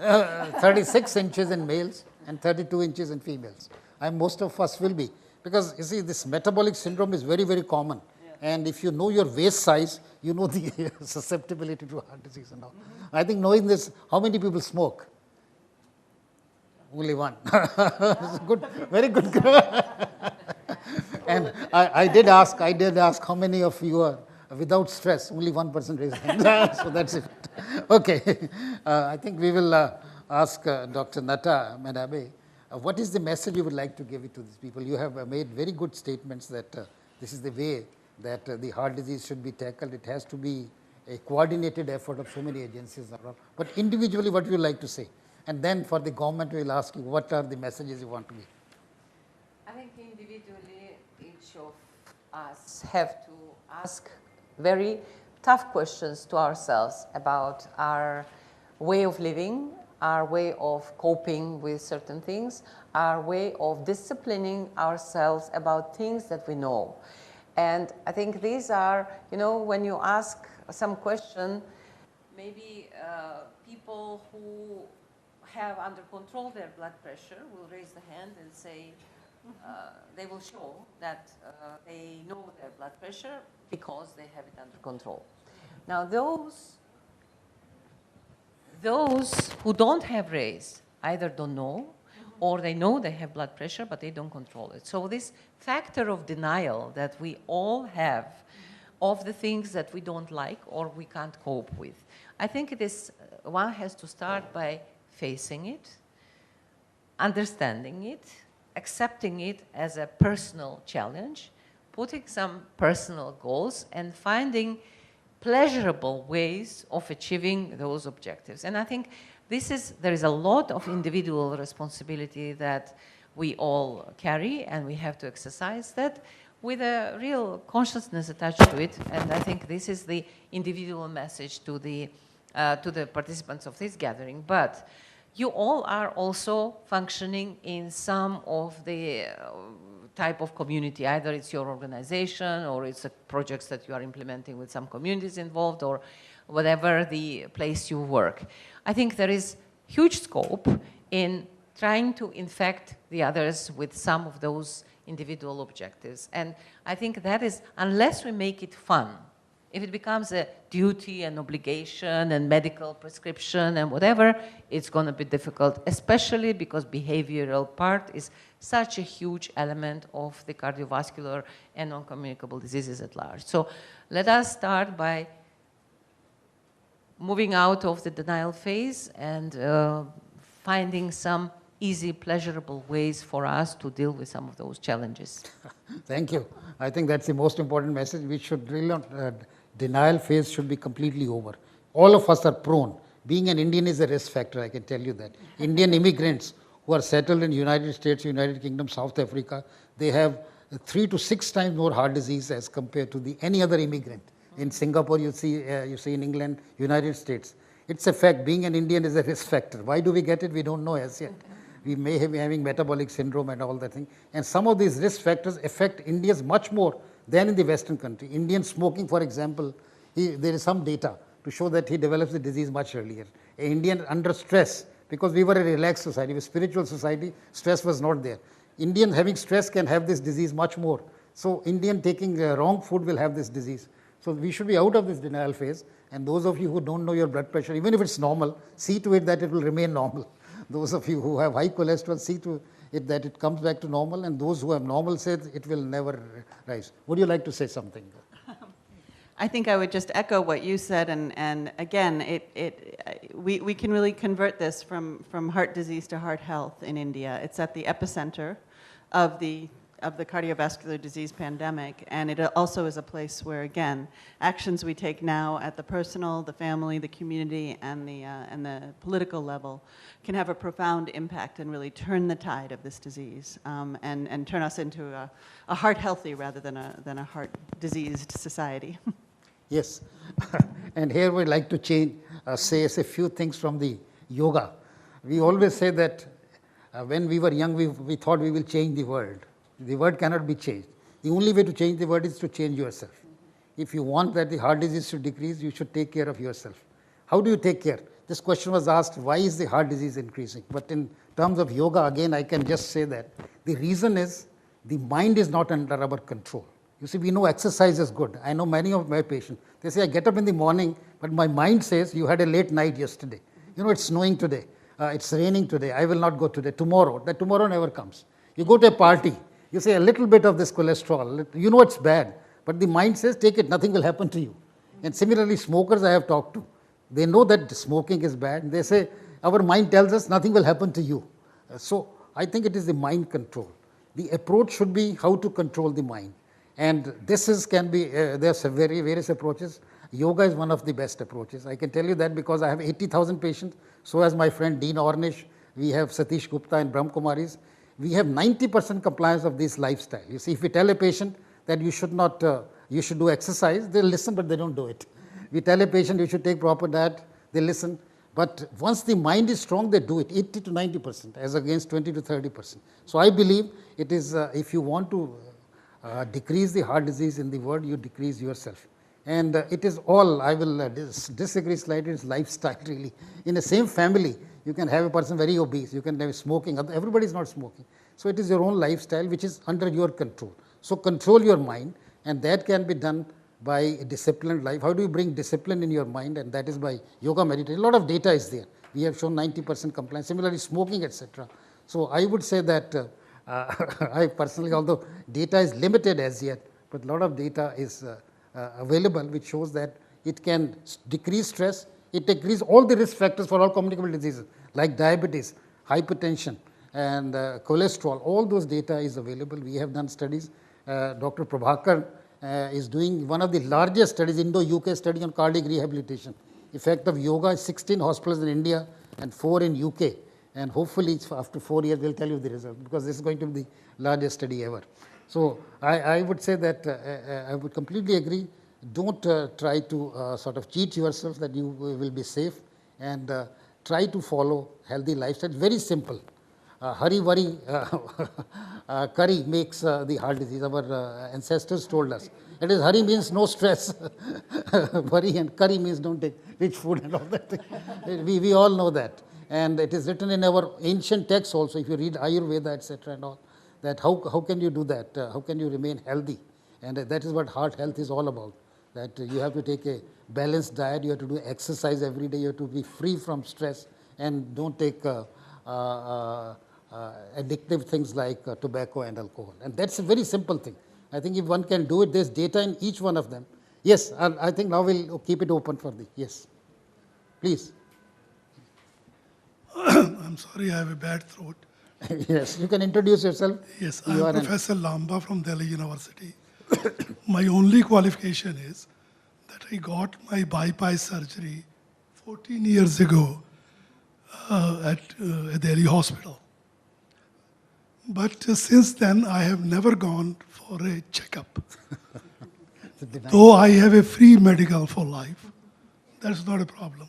36 inches in males and 32 inches in females. And most of us will be. Because you see, this metabolic syndrome is very, very common. And if you know your waist size, you know the susceptibility to heart disease and all. I think knowing this, how many people smoke? Only one. Good, very good. And I did ask how many of you are without stress. Only one person raised hand. So that's it. Okay. I think we will ask Dr. Nata Medabe, what is the message you would like to give it to these people? You have made very good statements that this is the way that the heart disease should be tackled. It has to be a coordinated effort of so many agencies around. But individually, what would you like to say? And then for the government, we will ask you, what are the messages you want to give? I think individually, each of us have to ask very tough questions to ourselves about our way of living, our way of coping with certain things, our way of disciplining ourselves about things that we know. And I think these are, when you ask some question, maybe people who have under control their blood pressure will raise the hand and say, they will show that they know their blood pressure because they have it under control. Now those who don't have raised either don't know or they know they have blood pressure but they don't control it. So this factor of denial that we all have of the things that we don't like or we can't cope with, I think it is, one has to start by facing it, understanding it, accepting it as a personal challenge, putting some personal goals and finding pleasurable ways of achieving those objectives. And I think there is a lot of individual responsibility that we all carry, and we have to exercise that with a real consciousness attached to it. And I think this is the individual message to the participants of this gathering. But you all are also functioning in some of the type of community. Either it's your organization or it's projects that you are implementing with some communities involved or whatever the place you work. I think there is huge scope in trying to infect the others with some of those individual objectives. And I think that is, unless we make it fun, if it becomes a duty and obligation and medical prescription and whatever, it's going to be difficult, especially because behavioral part is such a huge element of the cardiovascular and non-communicable diseases at large. So let us start by moving out of the denial phase and finding some easy, pleasurable ways for us to deal with some of those challenges. Thank you. I think that's the most important message. We should really not, denial phase should be completely over. All of us are prone. Being an Indian is a risk factor, I can tell you that. Indian immigrants who are settled in United States, United Kingdom, South Africa, they have 3 to 6 times more heart disease as compared to any other immigrant. In Singapore, you see in England, United States. It's a fact, being an Indian is a risk factor. Why do we get it? We don't know as yet. We may be having metabolic syndrome and all that thing. And some of these risk factors affect Indians much more than in the Western country. Indian smoking, for example, there is some data to show that he develops the disease much earlier. An Indian under stress, because we were a relaxed society, a spiritual society, stress was not there. Indian having stress can have this disease much more. So Indian taking wrong food will have this disease. So we should be out of this denial phase. And those of you who don't know your blood pressure, even if it's normal, see to it that it will remain normal. Those of you who have high cholesterol, see to it that it comes back to normal. And those who have normal said it will never rise. Would you like to say something? I think I would just echo what you said, and again, we can really convert this from heart disease to heart health in India. It's at the epicenter of the cardiovascular disease pandemic, and it also is a place where, again, actions we take now at the personal, the family, the community, and the political level can have a profound impact and really turn the tide of this disease, and turn us into a heart healthy rather than a heart diseased society. Yes. And here we'd like to say a few things from the yoga. We always say that when we were young, we thought we will change the world. The world cannot be changed. The only way to change the world is to change yourself. If you want that the heart disease to decrease, you should take care of yourself. How do you take care? This question was asked, why is the heart disease increasing? But in terms of yoga, again, I can just say that the reason is the mind is not under our control. You see, we know exercise is good. I know many of my patients, they say, I get up in the morning, but my mind says, you had a late night yesterday. You know, it's snowing today. It's raining today. I will not go today. Tomorrow. That tomorrow never comes. You go to a party. You say a little bit of this cholesterol. You know it's bad. But the mind says, take it. Nothing will happen to you. And similarly, smokers I have talked to, they know that smoking is bad. They say, our mind tells us nothing will happen to you. So I think it is the mind control. The approach should be how to control the mind. And this can be, there are various approaches. Yoga is one of the best approaches. I can tell you that because I have 80,000 patients. So has my friend Dean Ornish. We have Satish Gupta and Brahm Kumaris. We have 90% compliance of this lifestyle. You see, if we tell a patient that you should not, you should do exercise, they listen, but they don't do it. We tell a patient you should take proper diet, they listen. But once the mind is strong, they do it, 80 to 90%, as against 20 to 30%. So I believe it is, if you want to decrease the heart disease in the world, you decrease yourself. And it is all, I will disagree slightly, it's lifestyle really. In the same family, you can have a person very obese, you can have smoking, everybody is not smoking. So it is your own lifestyle which is under your control. So control your mind, and that can be done by a disciplined life. How do you bring discipline in your mind? And that is by yoga, meditation. A lot of data is there. We have shown 90% compliance. Similarly, smoking, etc. So I would say that I personally, although data is limited as yet, but a lot of data is available which shows that it can decrease stress, it decreases all the risk factors for all communicable diseases like diabetes, hypertension and cholesterol. All those data is available. We have done studies. Dr. Prabhakar is doing one of the largest studies, Indo-UK study on cardiac rehabilitation. Effect of yoga, 16 hospitals in India and 4 in UK. And hopefully after 4 years we'll tell you the result, because this is going to be the largest study ever. So I would say that I would completely agree. Don't try to sort of cheat yourself that you will be safe, and try to follow healthy lifestyle. Very simple. Hurry, worry, curry makes the heart disease. Our ancestors told us. That is, hurry means no stress. Worry and curry means don't take rich food and all that. We all know that. And it is written in our ancient texts also, if you read Ayurveda, etc. and all, that how can you do that? How can you remain healthy? And that is what heart health is all about. That you have to take a balanced diet, you have to do exercise every day, you have to be free from stress, and don't take addictive things like tobacco and alcohol. And that's a very simple thing. I think if one can do it, there's data in each one of them. Yes, I think now we'll keep it open for the, yes. Please. I'm sorry, I have a bad throat. Yes, you can introduce yourself. Yes, I'm Professor Lamba from Delhi University. My only qualification is that I got my bypass surgery 14 years ago at a Delhi hospital. But since then, I have never gone for a checkup. Though I have a free medical for life, that's not a problem.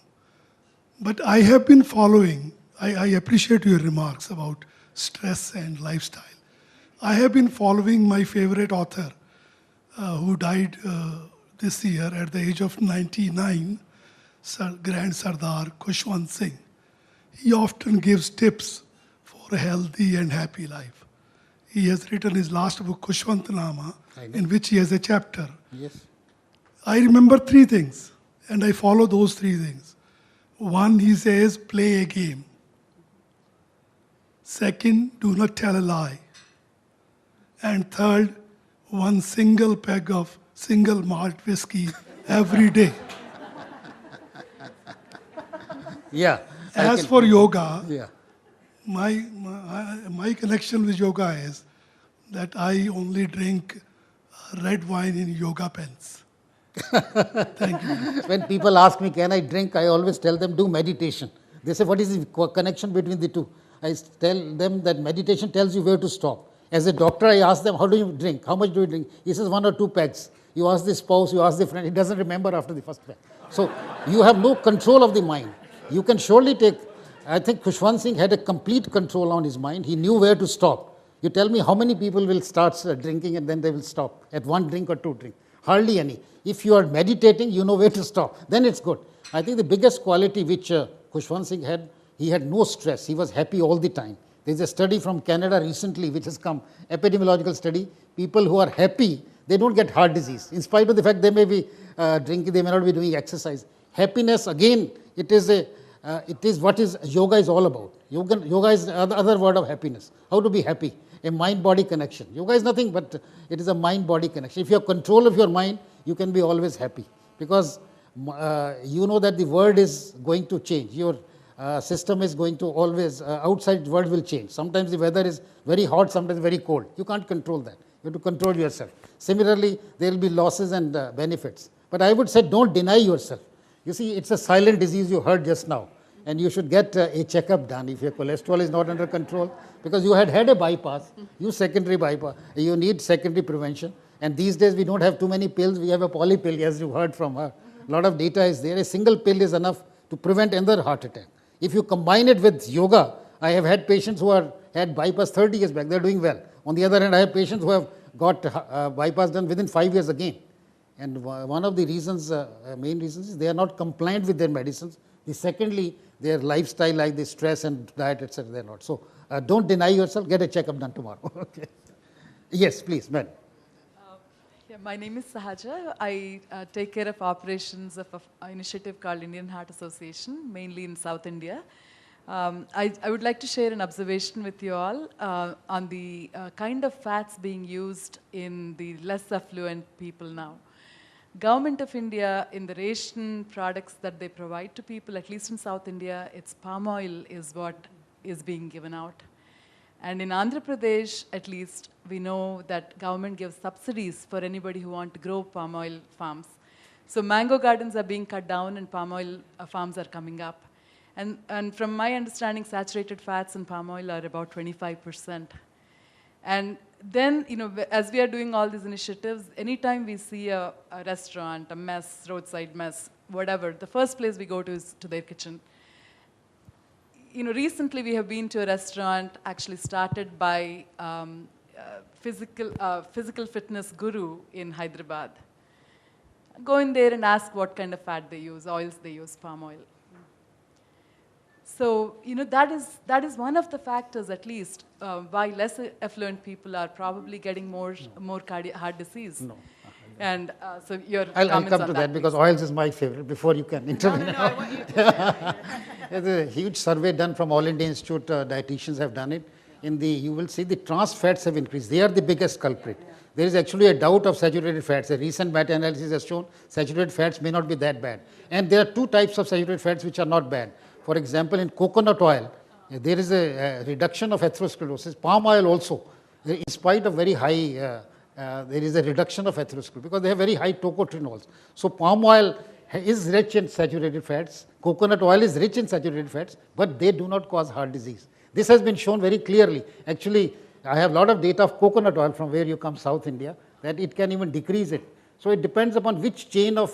But I have been following, I appreciate your remarks about stress and lifestyle. I have been following my favorite author who died this year at the age of 99, Grand Sardar Khushwant Singh. He often gives tips for a healthy and happy life. He has written his last book, Khushwant Nama, in which he has a chapter. Yes. I remember 3 things, and I follow those 3 things. 1, he says, play a game. 2nd, do not tell a lie. And 3rd, 1 single peg of single malt whiskey every day. Yeah. As for yoga, Yeah. my connection with yoga is that I only drink red wine in yoga pens. Thank you. When people ask me, can I drink, I always tell them, do meditation. They say, what is the connection between the two? I tell them that meditation tells you where to stop. As a doctor, I ask them, how do you drink? How much do you drink? He says 1 or 2 pegs. You ask the spouse, you ask the friend, he doesn't remember after the first peg. So you have no control of the mind. You can surely take I think Khushwant Singh had a complete control on his mind. He knew where to stop. You tell me how many people will start drinking and then they will stop at one drink or two drinks? Hardly any. If you are meditating, you know where to stop. Then it's good. I think the biggest quality which Khushwant Singh had, he had no stress. He was happy all the time. There's a study from Canada recently which has come, epidemiological study. People who are happy, they don't get heart disease. In spite of the fact they may be drinking, they may not be doing exercise. Happiness, again, it is what is yoga is all about. Yoga is the other word of happiness. How to be happy? A mind-body connection. Yoga is nothing but it is a mind-body connection. If you have control of your mind, you can be always happy because you know that the world is going to change. Your system is going to always, outside world will change. Sometimes the weather is very hot, sometimes very cold. You can't control that. You have to control yourself. Similarly, there will be losses and benefits. But I would say don't deny yourself. You see, it's a silent disease you heard just now. And you should get a checkup done if your cholesterol is not under control. Because you had a bypass, you secondary bypass, you need secondary prevention. And these days we don't have too many pills, we have a poly pill, as you heard from her. A lot of data is there. A single pill is enough to prevent another heart attack. If you combine it with yoga, I have had patients who had bypass 30 years back, they're doing well. On the other hand, I have patients who have got bypass done within 5 years again. And one of the reasons, main reasons is they are not compliant with their medicines. Secondly, their lifestyle, like the stress and diet, etc., they're not. So don't deny yourself, get a checkup done tomorrow. Okay. Yes, please, Ben. Yeah, my name is Sahaja. I take care of operations of an initiative called Indian Heart Association, mainly in South India. I would like to share an observation with you all on the kind of fats being used in the less affluent people now. Government of India, in the ration products that they provide to people, at least in South India, it's palm oil is what is being given out. And in Andhra Pradesh, at least, we know that government gives subsidies for anybody who want to grow palm oil farms. So mango gardens are being cut down and palm oil farms are coming up. And from my understanding, saturated fats in palm oil are about 25%. And then, you know, as we are doing all these initiatives, anytime we see a restaurant, a mess, roadside mess, whatever, the first place we go to is to their kitchen. You know, recently we have been to a restaurant actually started by physical fitness guru in Hyderabad. Go in there and ask what kind of fat they use, oils they use, palm oil. So, you know, that is one of the factors, at least, why less affluent people are probably getting more heart disease. No. And so your I'll comments come on to that because oils is my favorite. Before you can intervene. No, I want you to. There's a huge survey done from All India Institute. Dietitians have done it. You will see the trans fats have increased. They are the biggest culprit. There is actually a doubt of saturated fats. A recent meta-analysis has shown saturated fats may not be that bad. And there are two types of saturated fats which are not bad. For example, in coconut oil, there is a reduction of atherosclerosis. Palm oil also, in spite of very high, there is a reduction of atherosclerosis because they have very high tocotrienols. So palm oil is rich in saturated fats. Coconut oil is rich in saturated fats, but they do not cause heart disease. This has been shown very clearly. Actually, I have a lot of data of coconut oil from where you come, South India, that it can even decrease it. So it depends upon which chain of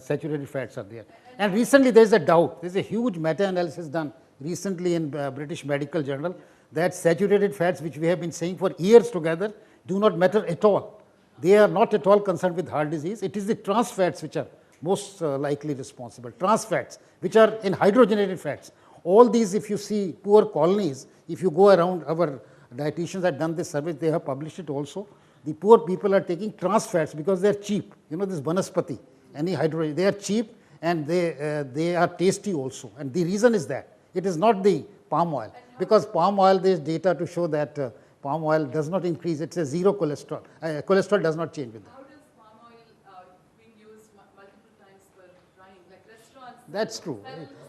saturated fats are there. And recently there is a doubt. There is a huge meta-analysis done recently in British Medical Journal that saturated fats, which we have been saying for years together, do not matter at all. They are not at all concerned with heart disease. It is the trans fats which are most likely responsible. Trans fats, which are in hydrogenated fats. All these, if you see poor colonies, if you go around, our dietitians have done this survey, they have published it also. The poor people are taking trans fats because they are cheap. You know, this vanaspati, any hydrogen, they are cheap and they are tasty also. And the reason is that it is not the palm oil, because palm oil, there is data to show that palm oil does not increase. It's a zero cholesterol. Cholesterol does not change with that. How does palm oil being used multiple times per frying? Like restaurants. That's true.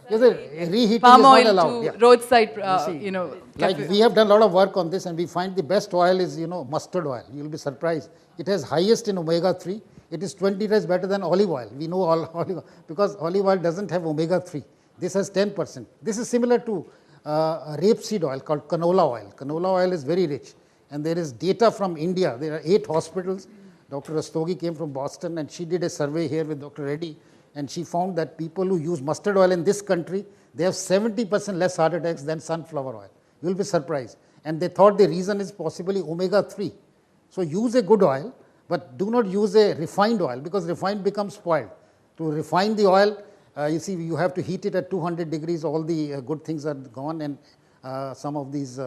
Reheating palm is not oil allowed. to roadside, Like we have done a lot of work on this, and we find the best oil is, mustard oil. You'll be surprised. It has highest in omega-3. It is 20 times better than olive oil. We know olive oil because olive oil doesn't have omega-3. This has 10%. This is similar to rapeseed oil called canola oil. Canola oil is very rich. And there is data from India. There are 8 hospitals. Dr. Rastogi came from Boston, and she did a survey here with Dr. Reddy. And she found that people who use mustard oil in this country, they have 70% less heart attacks than sunflower oil. You will be surprised. And they thought the reason is possibly omega-3. So use a good oil, but do not use a refined oil, because refined becomes spoiled. To refine the oil, you see, you have to heat it at 200 degrees, all the good things are gone, and some of these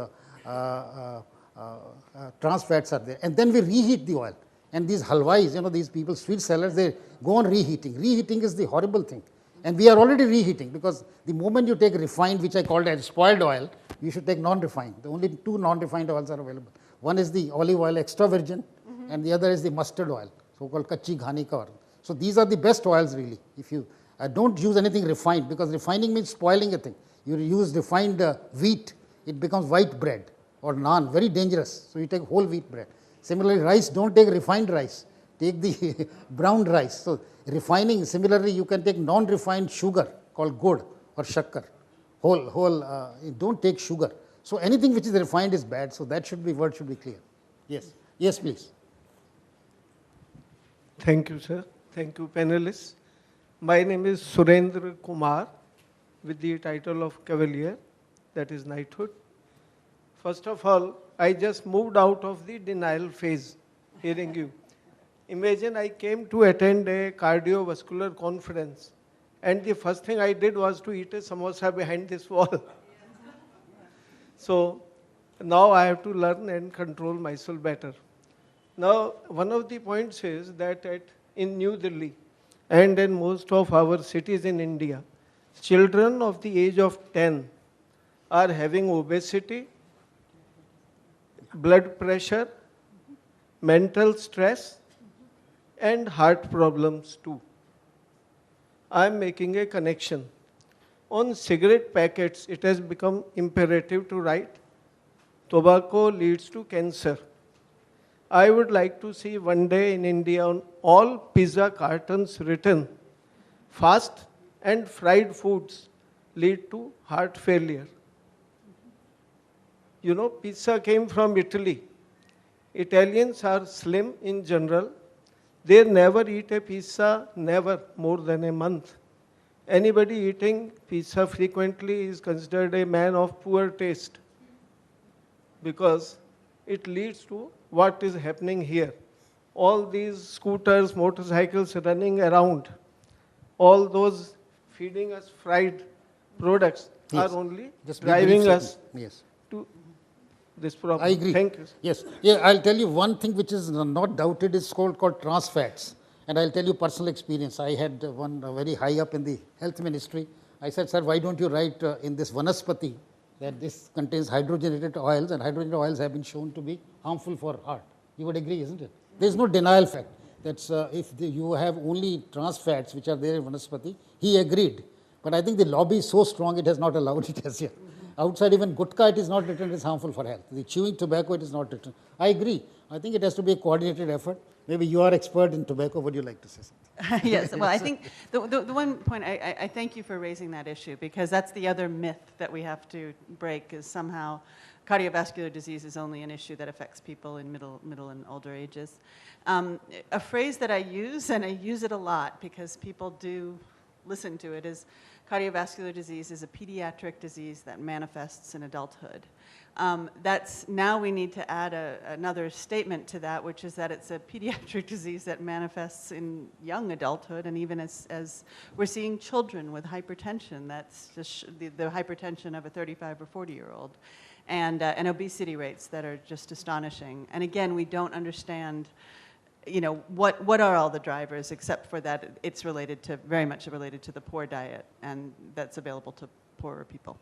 trans fats are there. And then we reheat the oil. And these halwais, you know, these people, sweet sellers, they go on reheating. Reheating is the horrible thing. And we are already reheating, because the moment you take refined, which I called as spoiled oil, you should take non-refined. The only two non-refined oils are available. One is the olive oil extra virgin, and the other is the mustard oil, so-called kachi ghani ka oil. So these are the best oils really. If you don't use anything refined, because refining means spoiling a thing. You use refined wheat, it becomes white bread or naan, very dangerous. So you take whole wheat bread. Similarly, rice, don't take refined rice, take the brown rice. So refining, similarly, you can take non-refined sugar called gud or shakkar. Don't take sugar. So anything which is refined is bad. So that should be, word should be clear. Yes, yes, please. Thank you, sir. Thank you, panelists. My name is Surendra Kumar, with the title of Cavalier, that is knighthood. First of all, I just moved out of the denial phase, hearing you. Imagine I came to attend a cardiovascular conference, and the first thing I did was to eat a samosa behind this wall. So now I have to learn and control myself better. Now, one of the points is that in New Delhi and in most of our cities in India, children of the age of 10 are having obesity, blood pressure, mental stress, and heart problems too. I am making a connection. On cigarette packets, it has become imperative to write, tobacco leads to cancer. I would like to see one day in India on all pizza cartons written, fast and fried foods lead to heart failure. You know, pizza came from Italy. Italians are slim in general. They never eat a pizza, never more than a month. Anybody eating pizza frequently is considered a man of poor taste, because it leads to what is happening here. All these scooters, motorcycles running around, all those feeding us fried products Yes. are only Just driving us yes. to this problem. I agree. Thank you. Yes. Yeah, I'll tell you one thing which is not doubted is called trans fats. And I'll tell you personal experience. I had one very high up in the health ministry. I said, sir, why don't you write in this Vanaspati that this contains hydrogenated oils, and hydrogenated oils have been shown to be harmful for heart. You would agree, isn't it? There is no denial fact. That's you have only trans fats which are there in Vanaspati. He agreed. But I think the lobby is so strong it has not allowed it as yet. Outside even gutka, it is not written as harmful for health. The chewing tobacco, it is not written. I agree. I think it has to be a coordinated effort. Maybe you are expert in tobacco. Would you like to say something? Yes, well, I think the one point, I thank you for raising that issue, because that's the other myth that we have to break, is somehow cardiovascular disease is only an issue that affects people in middle and older ages. A phrase that I use, and I use it a lot because people do listen to it, is cardiovascular disease is a pediatric disease that manifests in adulthood. Now we need to add another statement to that, which is that it's a pediatric disease that manifests in young adulthood, and even as we're seeing children with hypertension, that's just the hypertension of a 35 or 40-year-old, and obesity rates that are just astonishing. And again, we don't understand, you know, what are all the drivers, except for that it's very much related to the poor diet, and that's available to poorer people.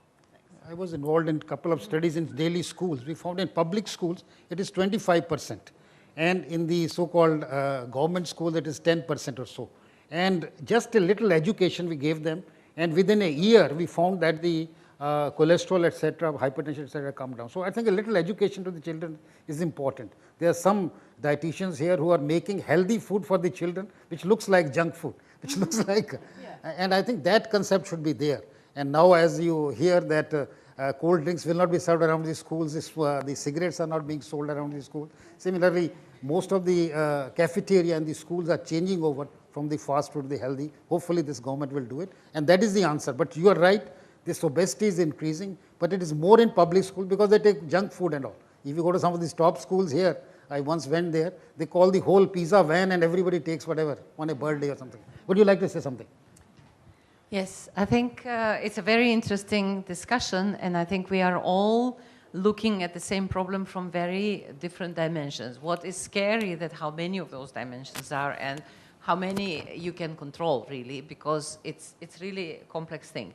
I was involved in a couple of studies in Delhi schools. We found in public schools it is 25%, and in the so-called government schools it is 10% or so. And just a little education we gave them, and within a year we found that the cholesterol, etc., hypertension, etc., come down. So I think a little education to the children is important. There are some dietitians here who are making healthy food for the children, which looks like junk food, which looks like, and I think that concept should be there. And now as you hear that cold drinks will not be served around the schools, the cigarettes are not being sold around the schools. Similarly, most of the cafeteria and the schools are changing over from the fast food to the healthy. Hopefully this government will do it, and that is the answer. But you are right, This obesity is increasing, but it is more in public school because they take junk food and all. If you go to some of these top schools here, I once went there, they call the whole pizza van and everybody takes whatever on a birthday or something. Would you like to say something? Yes, I think it's a very interesting discussion, and I think we are all looking at the same problem from very different dimensions. What is scary that how many of those dimensions are and how many you can control, really, because it's really a complex thing.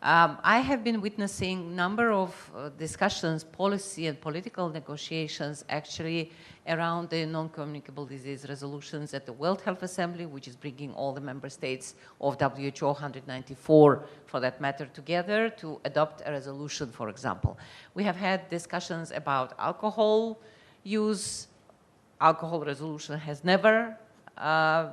I have been witnessing a number of discussions, policy and political negotiations actually around the non-communicable disease resolutions at the World Health Assembly, which is bringing all the member states of WHO 194 for that matter together to adopt a resolution, for example. We have had discussions about alcohol use. Alcohol resolution has never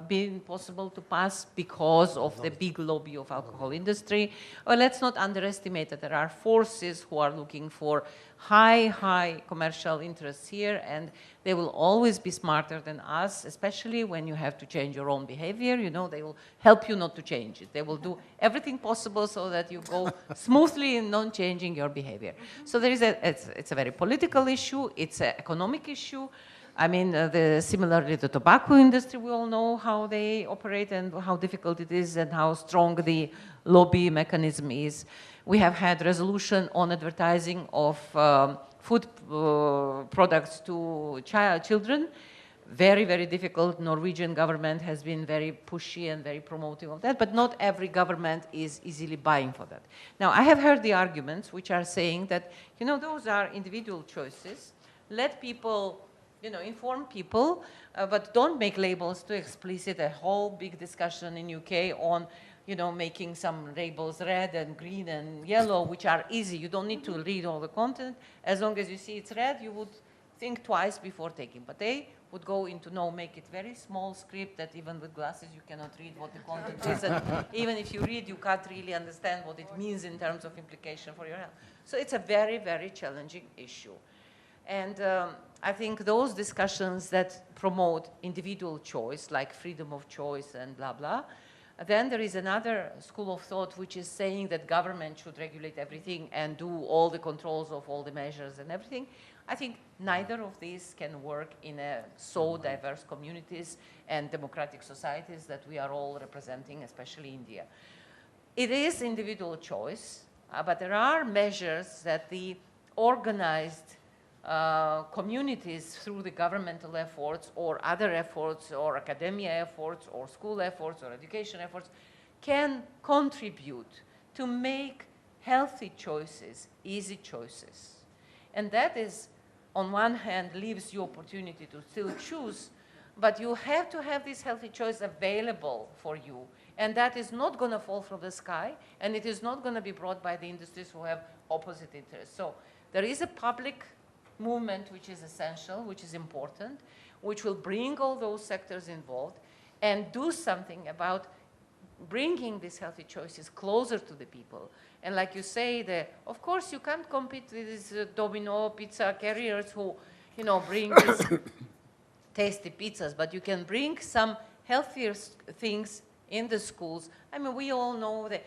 been possible to pass because of the big lobby of alcohol industry. Well, let's not underestimate that there are forces who are looking for high commercial interests here, and they will always be smarter than us, especially when you have to change your own behavior. You know, they will help you not to change it. They will do everything possible so that you go smoothly in not changing your behavior. So there is it's a very political issue, it's an economic issue. I mean, similarly, the tobacco industry, we all know how they operate and how difficult it is and how strong the lobby mechanism is. We have had resolution on advertising of food products to children. Very difficult. Norwegian government has been very pushy and very promoting of that, but not every government is easily buying for that. Now, I have heard the arguments which are saying that, you know, those are individual choices. Let people, you know, inform people, but don't make labels too explicit. A whole big discussion in UK on, you know, making some labels red and green and yellow, which are easy. You don't need to read all the content. As long as you see it's red, you would think twice before taking. But they would go into, no, make it very small script that even with glasses you cannot read what the content is. And even if you read, you can't really understand what it means in terms of implication for your health. So it's a very challenging issue. And I think those discussions that promote individual choice, like freedom of choice and blah, blah, then there is another school of thought which is saying that government should regulate everything and do all the controls of all the measures and everything. I think neither of these can work in so diverse communities and democratic societies that we are all representing, especially India. It is individual choice, but there are measures that the organized communities through the governmental efforts or other efforts or academia efforts or school efforts or education efforts can contribute to make healthy choices, easy choices. And that is, on one hand, leaves you opportunity to still choose, but you have to have this healthy choice available for you. And that is not going to fall from the sky, and it is not going to be brought by the industries who have opposite interests. So there is a public movement which is essential, which is important, which will bring all those sectors involved and do something about bringing these healthy choices closer to the people. And like you say, of course you can't compete with these Domino pizza carriers who, you know, bring these tasty pizzas, but you can bring some healthier things in the schools. I mean, we all know that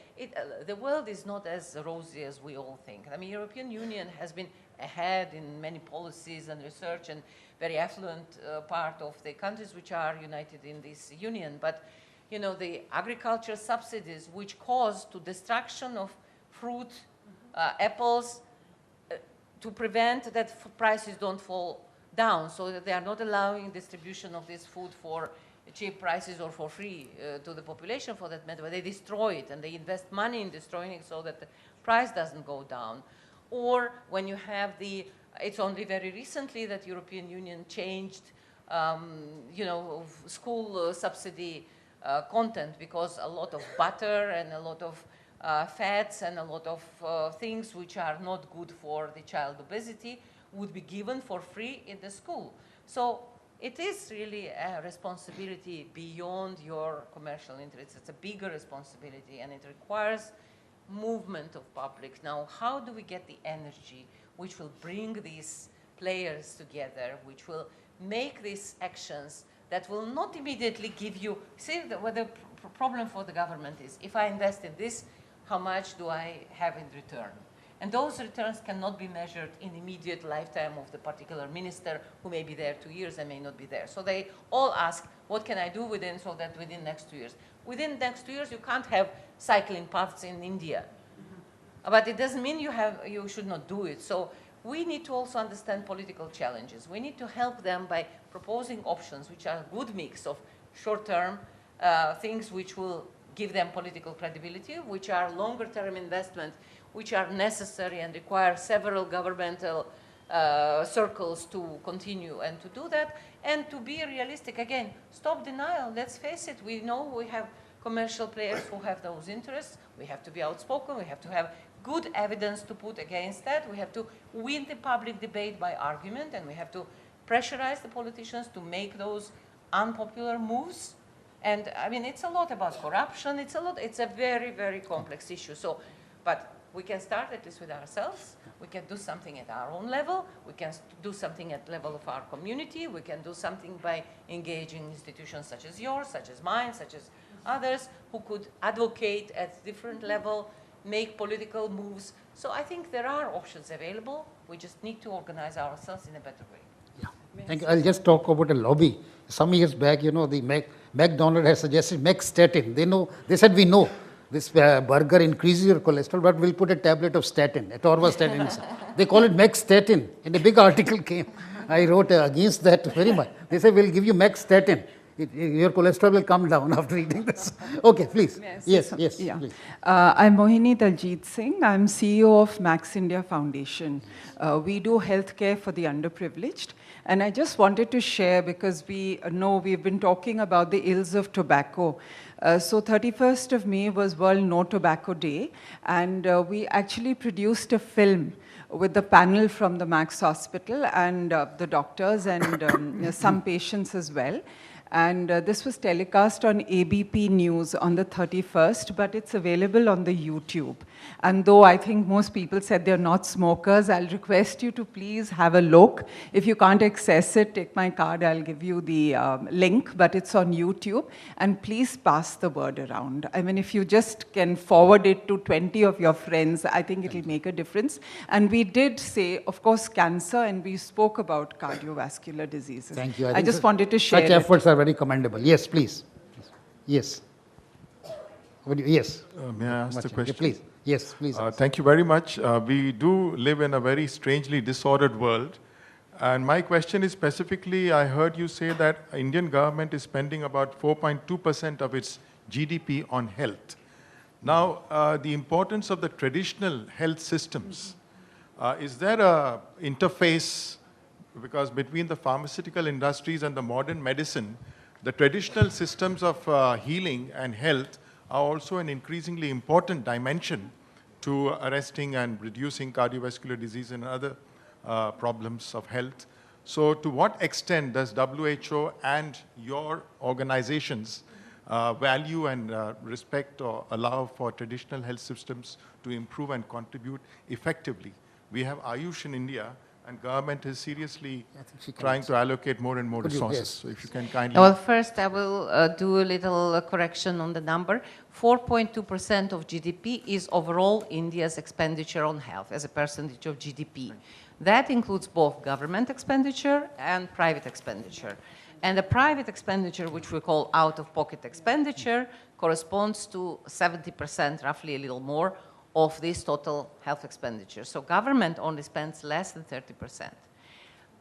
the world is not as rosy as we all think. I mean, European Union has been ahead in many policies and research and very affluent part of the countries which are united in this union. But, you know, the agriculture subsidies which cause to destruction of fruit, apples, to prevent that prices don't fall down, so that they are not allowing distribution of this food for cheap prices or for free to the population for that matter, but they destroy it and they invest money in destroying it so that the price doesn't go down. Or when you have it's only very recently that European Union changed, you know, school subsidy content, because a lot of butter and a lot of fats and a lot of things which are not good for the child obesity would be given for free in the school. So it is really a responsibility beyond your commercial interests. It's a bigger responsibility, and it requires movement of public. Now, how do we get the energy which will bring these players together, which will make these actions that will not immediately give you, see, what the problem for the government is, if I invest in this, how much do I have in return? And those returns cannot be measured in immediate lifetime of the particular minister who may be there 2 years and may not be there. So they all ask, what can I do within, so that within next 2 years? Within next 2 years, you can't have cycling paths in India. But it doesn't mean you should not do it. So we need to also understand political challenges. We need to help them by proposing options which are a good mix of short-term things which will give them political credibility, which are longer-term investment, which are necessary and require several governmental circles to continue and to do that, and to be realistic. Again, stop denial. Let's face it. We know we have commercial players who have those interests. We have to be outspoken. We have to have good evidence to put against that. We have to win the public debate by argument, and we have to pressurize the politicians to make those unpopular moves. And I mean, it's a lot about corruption. It's a very, very complex issue. So, but we can start at least with ourselves. We can do something at our own level. We can do something at the level of our community. We can do something by engaging institutions such as yours, such as mine, such as others, who could advocate at different level, make political moves. So I think there are options available. We just need to organize ourselves in a better way. Yeah. Thank you. I'll just talk about a lobby. Some years back, you know, the McDonald's has suggested statin. They said, we know this burger increases your cholesterol, but we'll put a tablet of statin, atorvastatin inside. They call it statin, and a big article came. I wrote against that very much. They said, we'll give you statin. Your cholesterol will come down after eating this. Okay, please. Yes. Yeah. Please. I'm Mohini Daljit Singh. I'm CEO of Max India Foundation. We do healthcare for the underprivileged. And I just wanted to share, because we know we've been talking about the ills of tobacco. So 31st of May was World No Tobacco Day. And we actually produced a film with the panel from the Max Hospital and the doctors and some patients as well. And this was telecast on ABP News on the 31st, but it's available on the YouTube. And though I think most people said they're not smokers, I'll request you to please have a look. If you can't access it, take my card, I'll give you the link, but it's on YouTube. And please pass the word around. I mean, if you just can forward it to 20 of your friends, I think it'll make a difference. And we did say, of course, cancer, and we spoke about cardiovascular diseases. Thank you. I just wanted to share such efforts are very commendable. Yes, please. Yes. Yes. May I ask the question? Please. Yes, please. Thank you very much. We do live in a very strangely disordered world. And my question is specifically, I heard you say that Indian government is spending about 4.2% of its GDP on health. Now, the importance of the traditional health systems, is there a interface, because between the pharmaceutical industries and the modern medicine, the traditional systems of healing and health are also an increasingly important dimension to arresting and reducing cardiovascular disease and other problems of health. So to what extent does WHO and your organizations value and respect or allow for traditional health systems to improve and contribute effectively? We have Ayush in India, and government is seriously trying to allocate more and more resources. Yes. So if you can kindly... Well, first I will do a little correction on the number. 4.2% of GDP is overall India's expenditure on health as a percentage of GDP. That includes both government expenditure and private expenditure. And the private expenditure, which we call out-of-pocket expenditure, corresponds to 70%, roughly a little more, of this total health expenditure. So government only spends less than 30%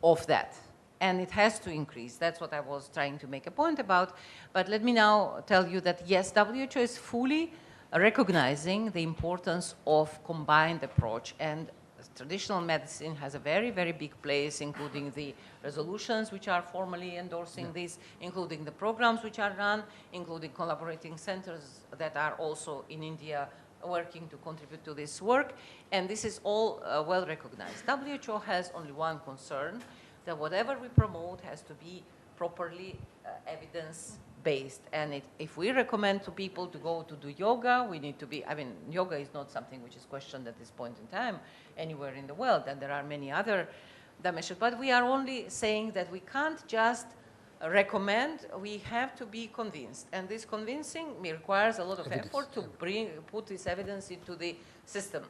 of that. And it has to increase. That's what I was trying to make a point about. But let me now tell you that, yes, WHO is fully recognizing the importance of combined approach. And traditional medicine has a very, very big place, including the resolutions which are formally endorsing this, including the programs which are run, including collaborating centers that are also in India working to contribute to this work, and this is all well recognized. WHO has only one concern, that whatever we promote has to be properly evidence-based. And if we recommend to people to go to do yoga, we need to be, I mean, yoga is not something which is questioned at this point in time anywhere in the world, and there are many other dimensions. But we are only saying that we can't just recommend, we have to be convinced. And this convincing requires a lot of effort to put this evidence into the system.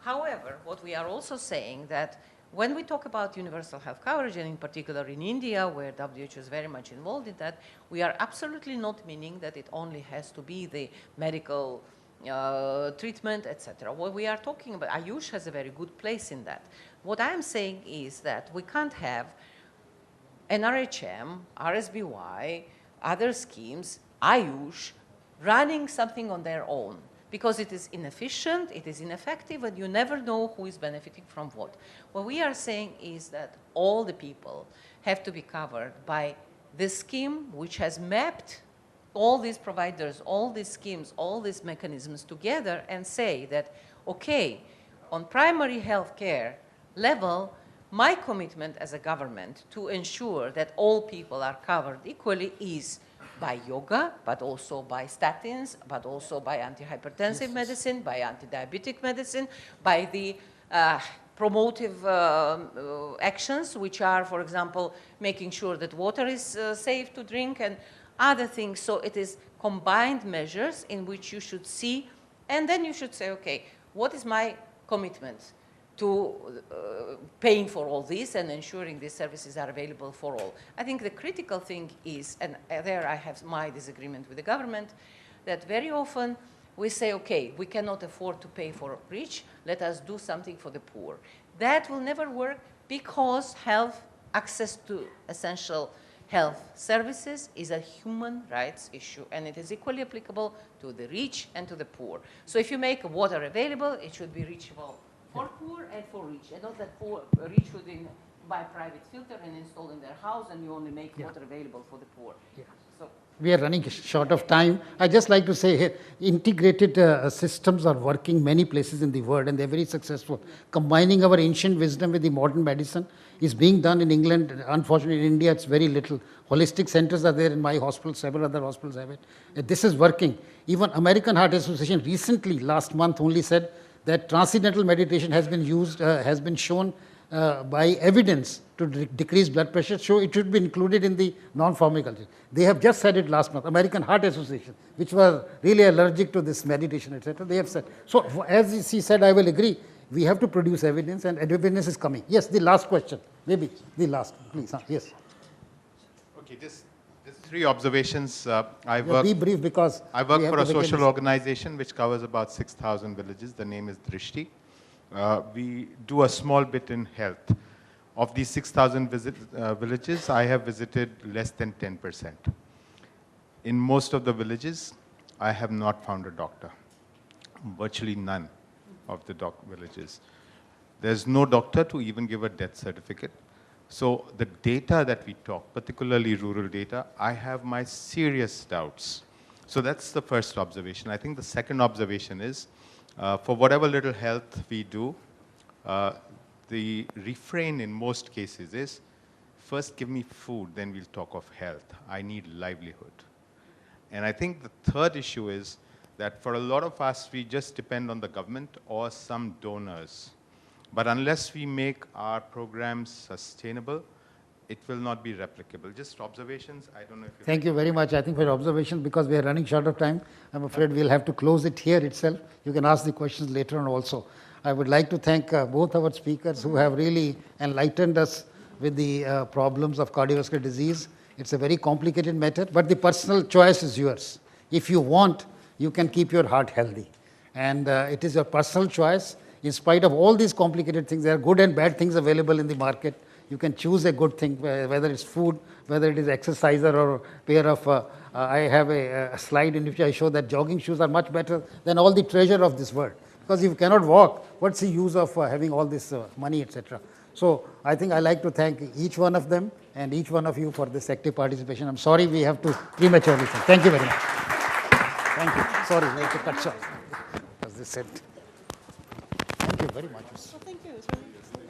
However, what we are also saying that when we talk about universal health coverage, and in particular in India, where WHO is very much involved in that, we are absolutely not meaning that it only has to be the medical treatment, etc. What we are talking about, Ayush has a very good place in that. What I'm saying is that we can't have NRHM, RSBY, other schemes, Ayush, running something on their own, because it is inefficient, it is ineffective, and you never know who is benefiting from what. What we are saying is that all the people have to be covered by this scheme, which has mapped all these providers, all these schemes, all these mechanisms together, and say that, okay, on primary health care level, my commitment as a government to ensure that all people are covered equally is by yoga, but also by statins, but also by antihypertensive medicine, by anti-diabetic medicine, by the promotive actions, which are, for example, making sure that water is safe to drink and other things. So it is combined measures in which you should see, and then you should say, okay, what is my commitment to paying for all this and ensuring these services are available for all. I think the critical thing is, and there I have my disagreement with the government, that very often we say, okay, we cannot afford to pay for rich, let us do something for the poor. That will never work because health, access to essential health services is a human rights issue, and it is equally applicable to the rich and to the poor. So if you make water available, it should be reachable for poor and for rich, and not that rich would buy private filter and install in their house, and you only make water available for the poor. So we are running short of time. I just like to say here, integrated systems are working many places in the world, and they're very successful. Combining our ancient wisdom with the modern medicine is being done in England. Unfortunately, in India, it's very little. Holistic centers are there in my hospital. Several other hospitals have it. This is working. Even American Heart Association recently, last month, only said that transcendental meditation has been used, has been shown by evidence to decrease blood pressure, so it should be included in the non-pharmacology. They have just said it last month, American Heart Association, which was really allergic to this meditation, etc. They have said. So as he said, I will agree, we have to produce evidence, and evidence is coming. Yes, the last question, maybe the last, please. Yes. Okay, just three observations. Be brief because I work for a social organization which covers about 6,000 villages. The name is Drishti. We do a small bit in health. Of these 6,000 villages, I have visited less than 10%. In most of the villages, I have not found a doctor. Virtually none of the villages. There's no doctor to even give a death certificate. So the data that we talk, particularly rural data, I have my serious doubts. So that's the first observation. I think the second observation is, for whatever little health we do, the refrain in most cases is, first give me food, then we'll talk of health. I need livelihood. And I think the third issue is that for a lot of us, we just depend on the government or some donors. But unless we make our programs sustainable, it will not be replicable. Just observations. I don't know if you... Thank you very much, I think, for your observations, because we are running short of time. I'm afraid we'll have to close it here itself. You can ask the questions later on also. I would like to thank both our speakers who have really enlightened us with the problems of cardiovascular disease. It's a very complicated matter, but the personal choice is yours. If you want, you can keep your heart healthy. And it is your personal choice. In spite of all these complicated things, there are good and bad things available in the market. You can choose a good thing, whether it's food, whether it is exerciser or pair of, I have a slide in which I show that jogging shoes are much better than all the treasure of this world. Because if you cannot walk, what's the use of having all this money, etc. So I think I like to thank each one of them and each one of you for this active participation. I'm sorry we have to prematurely say. Thank you very much. Thank you. Sorry, we have to cut short. As they said. Thank you very much. Well, thank you. It was really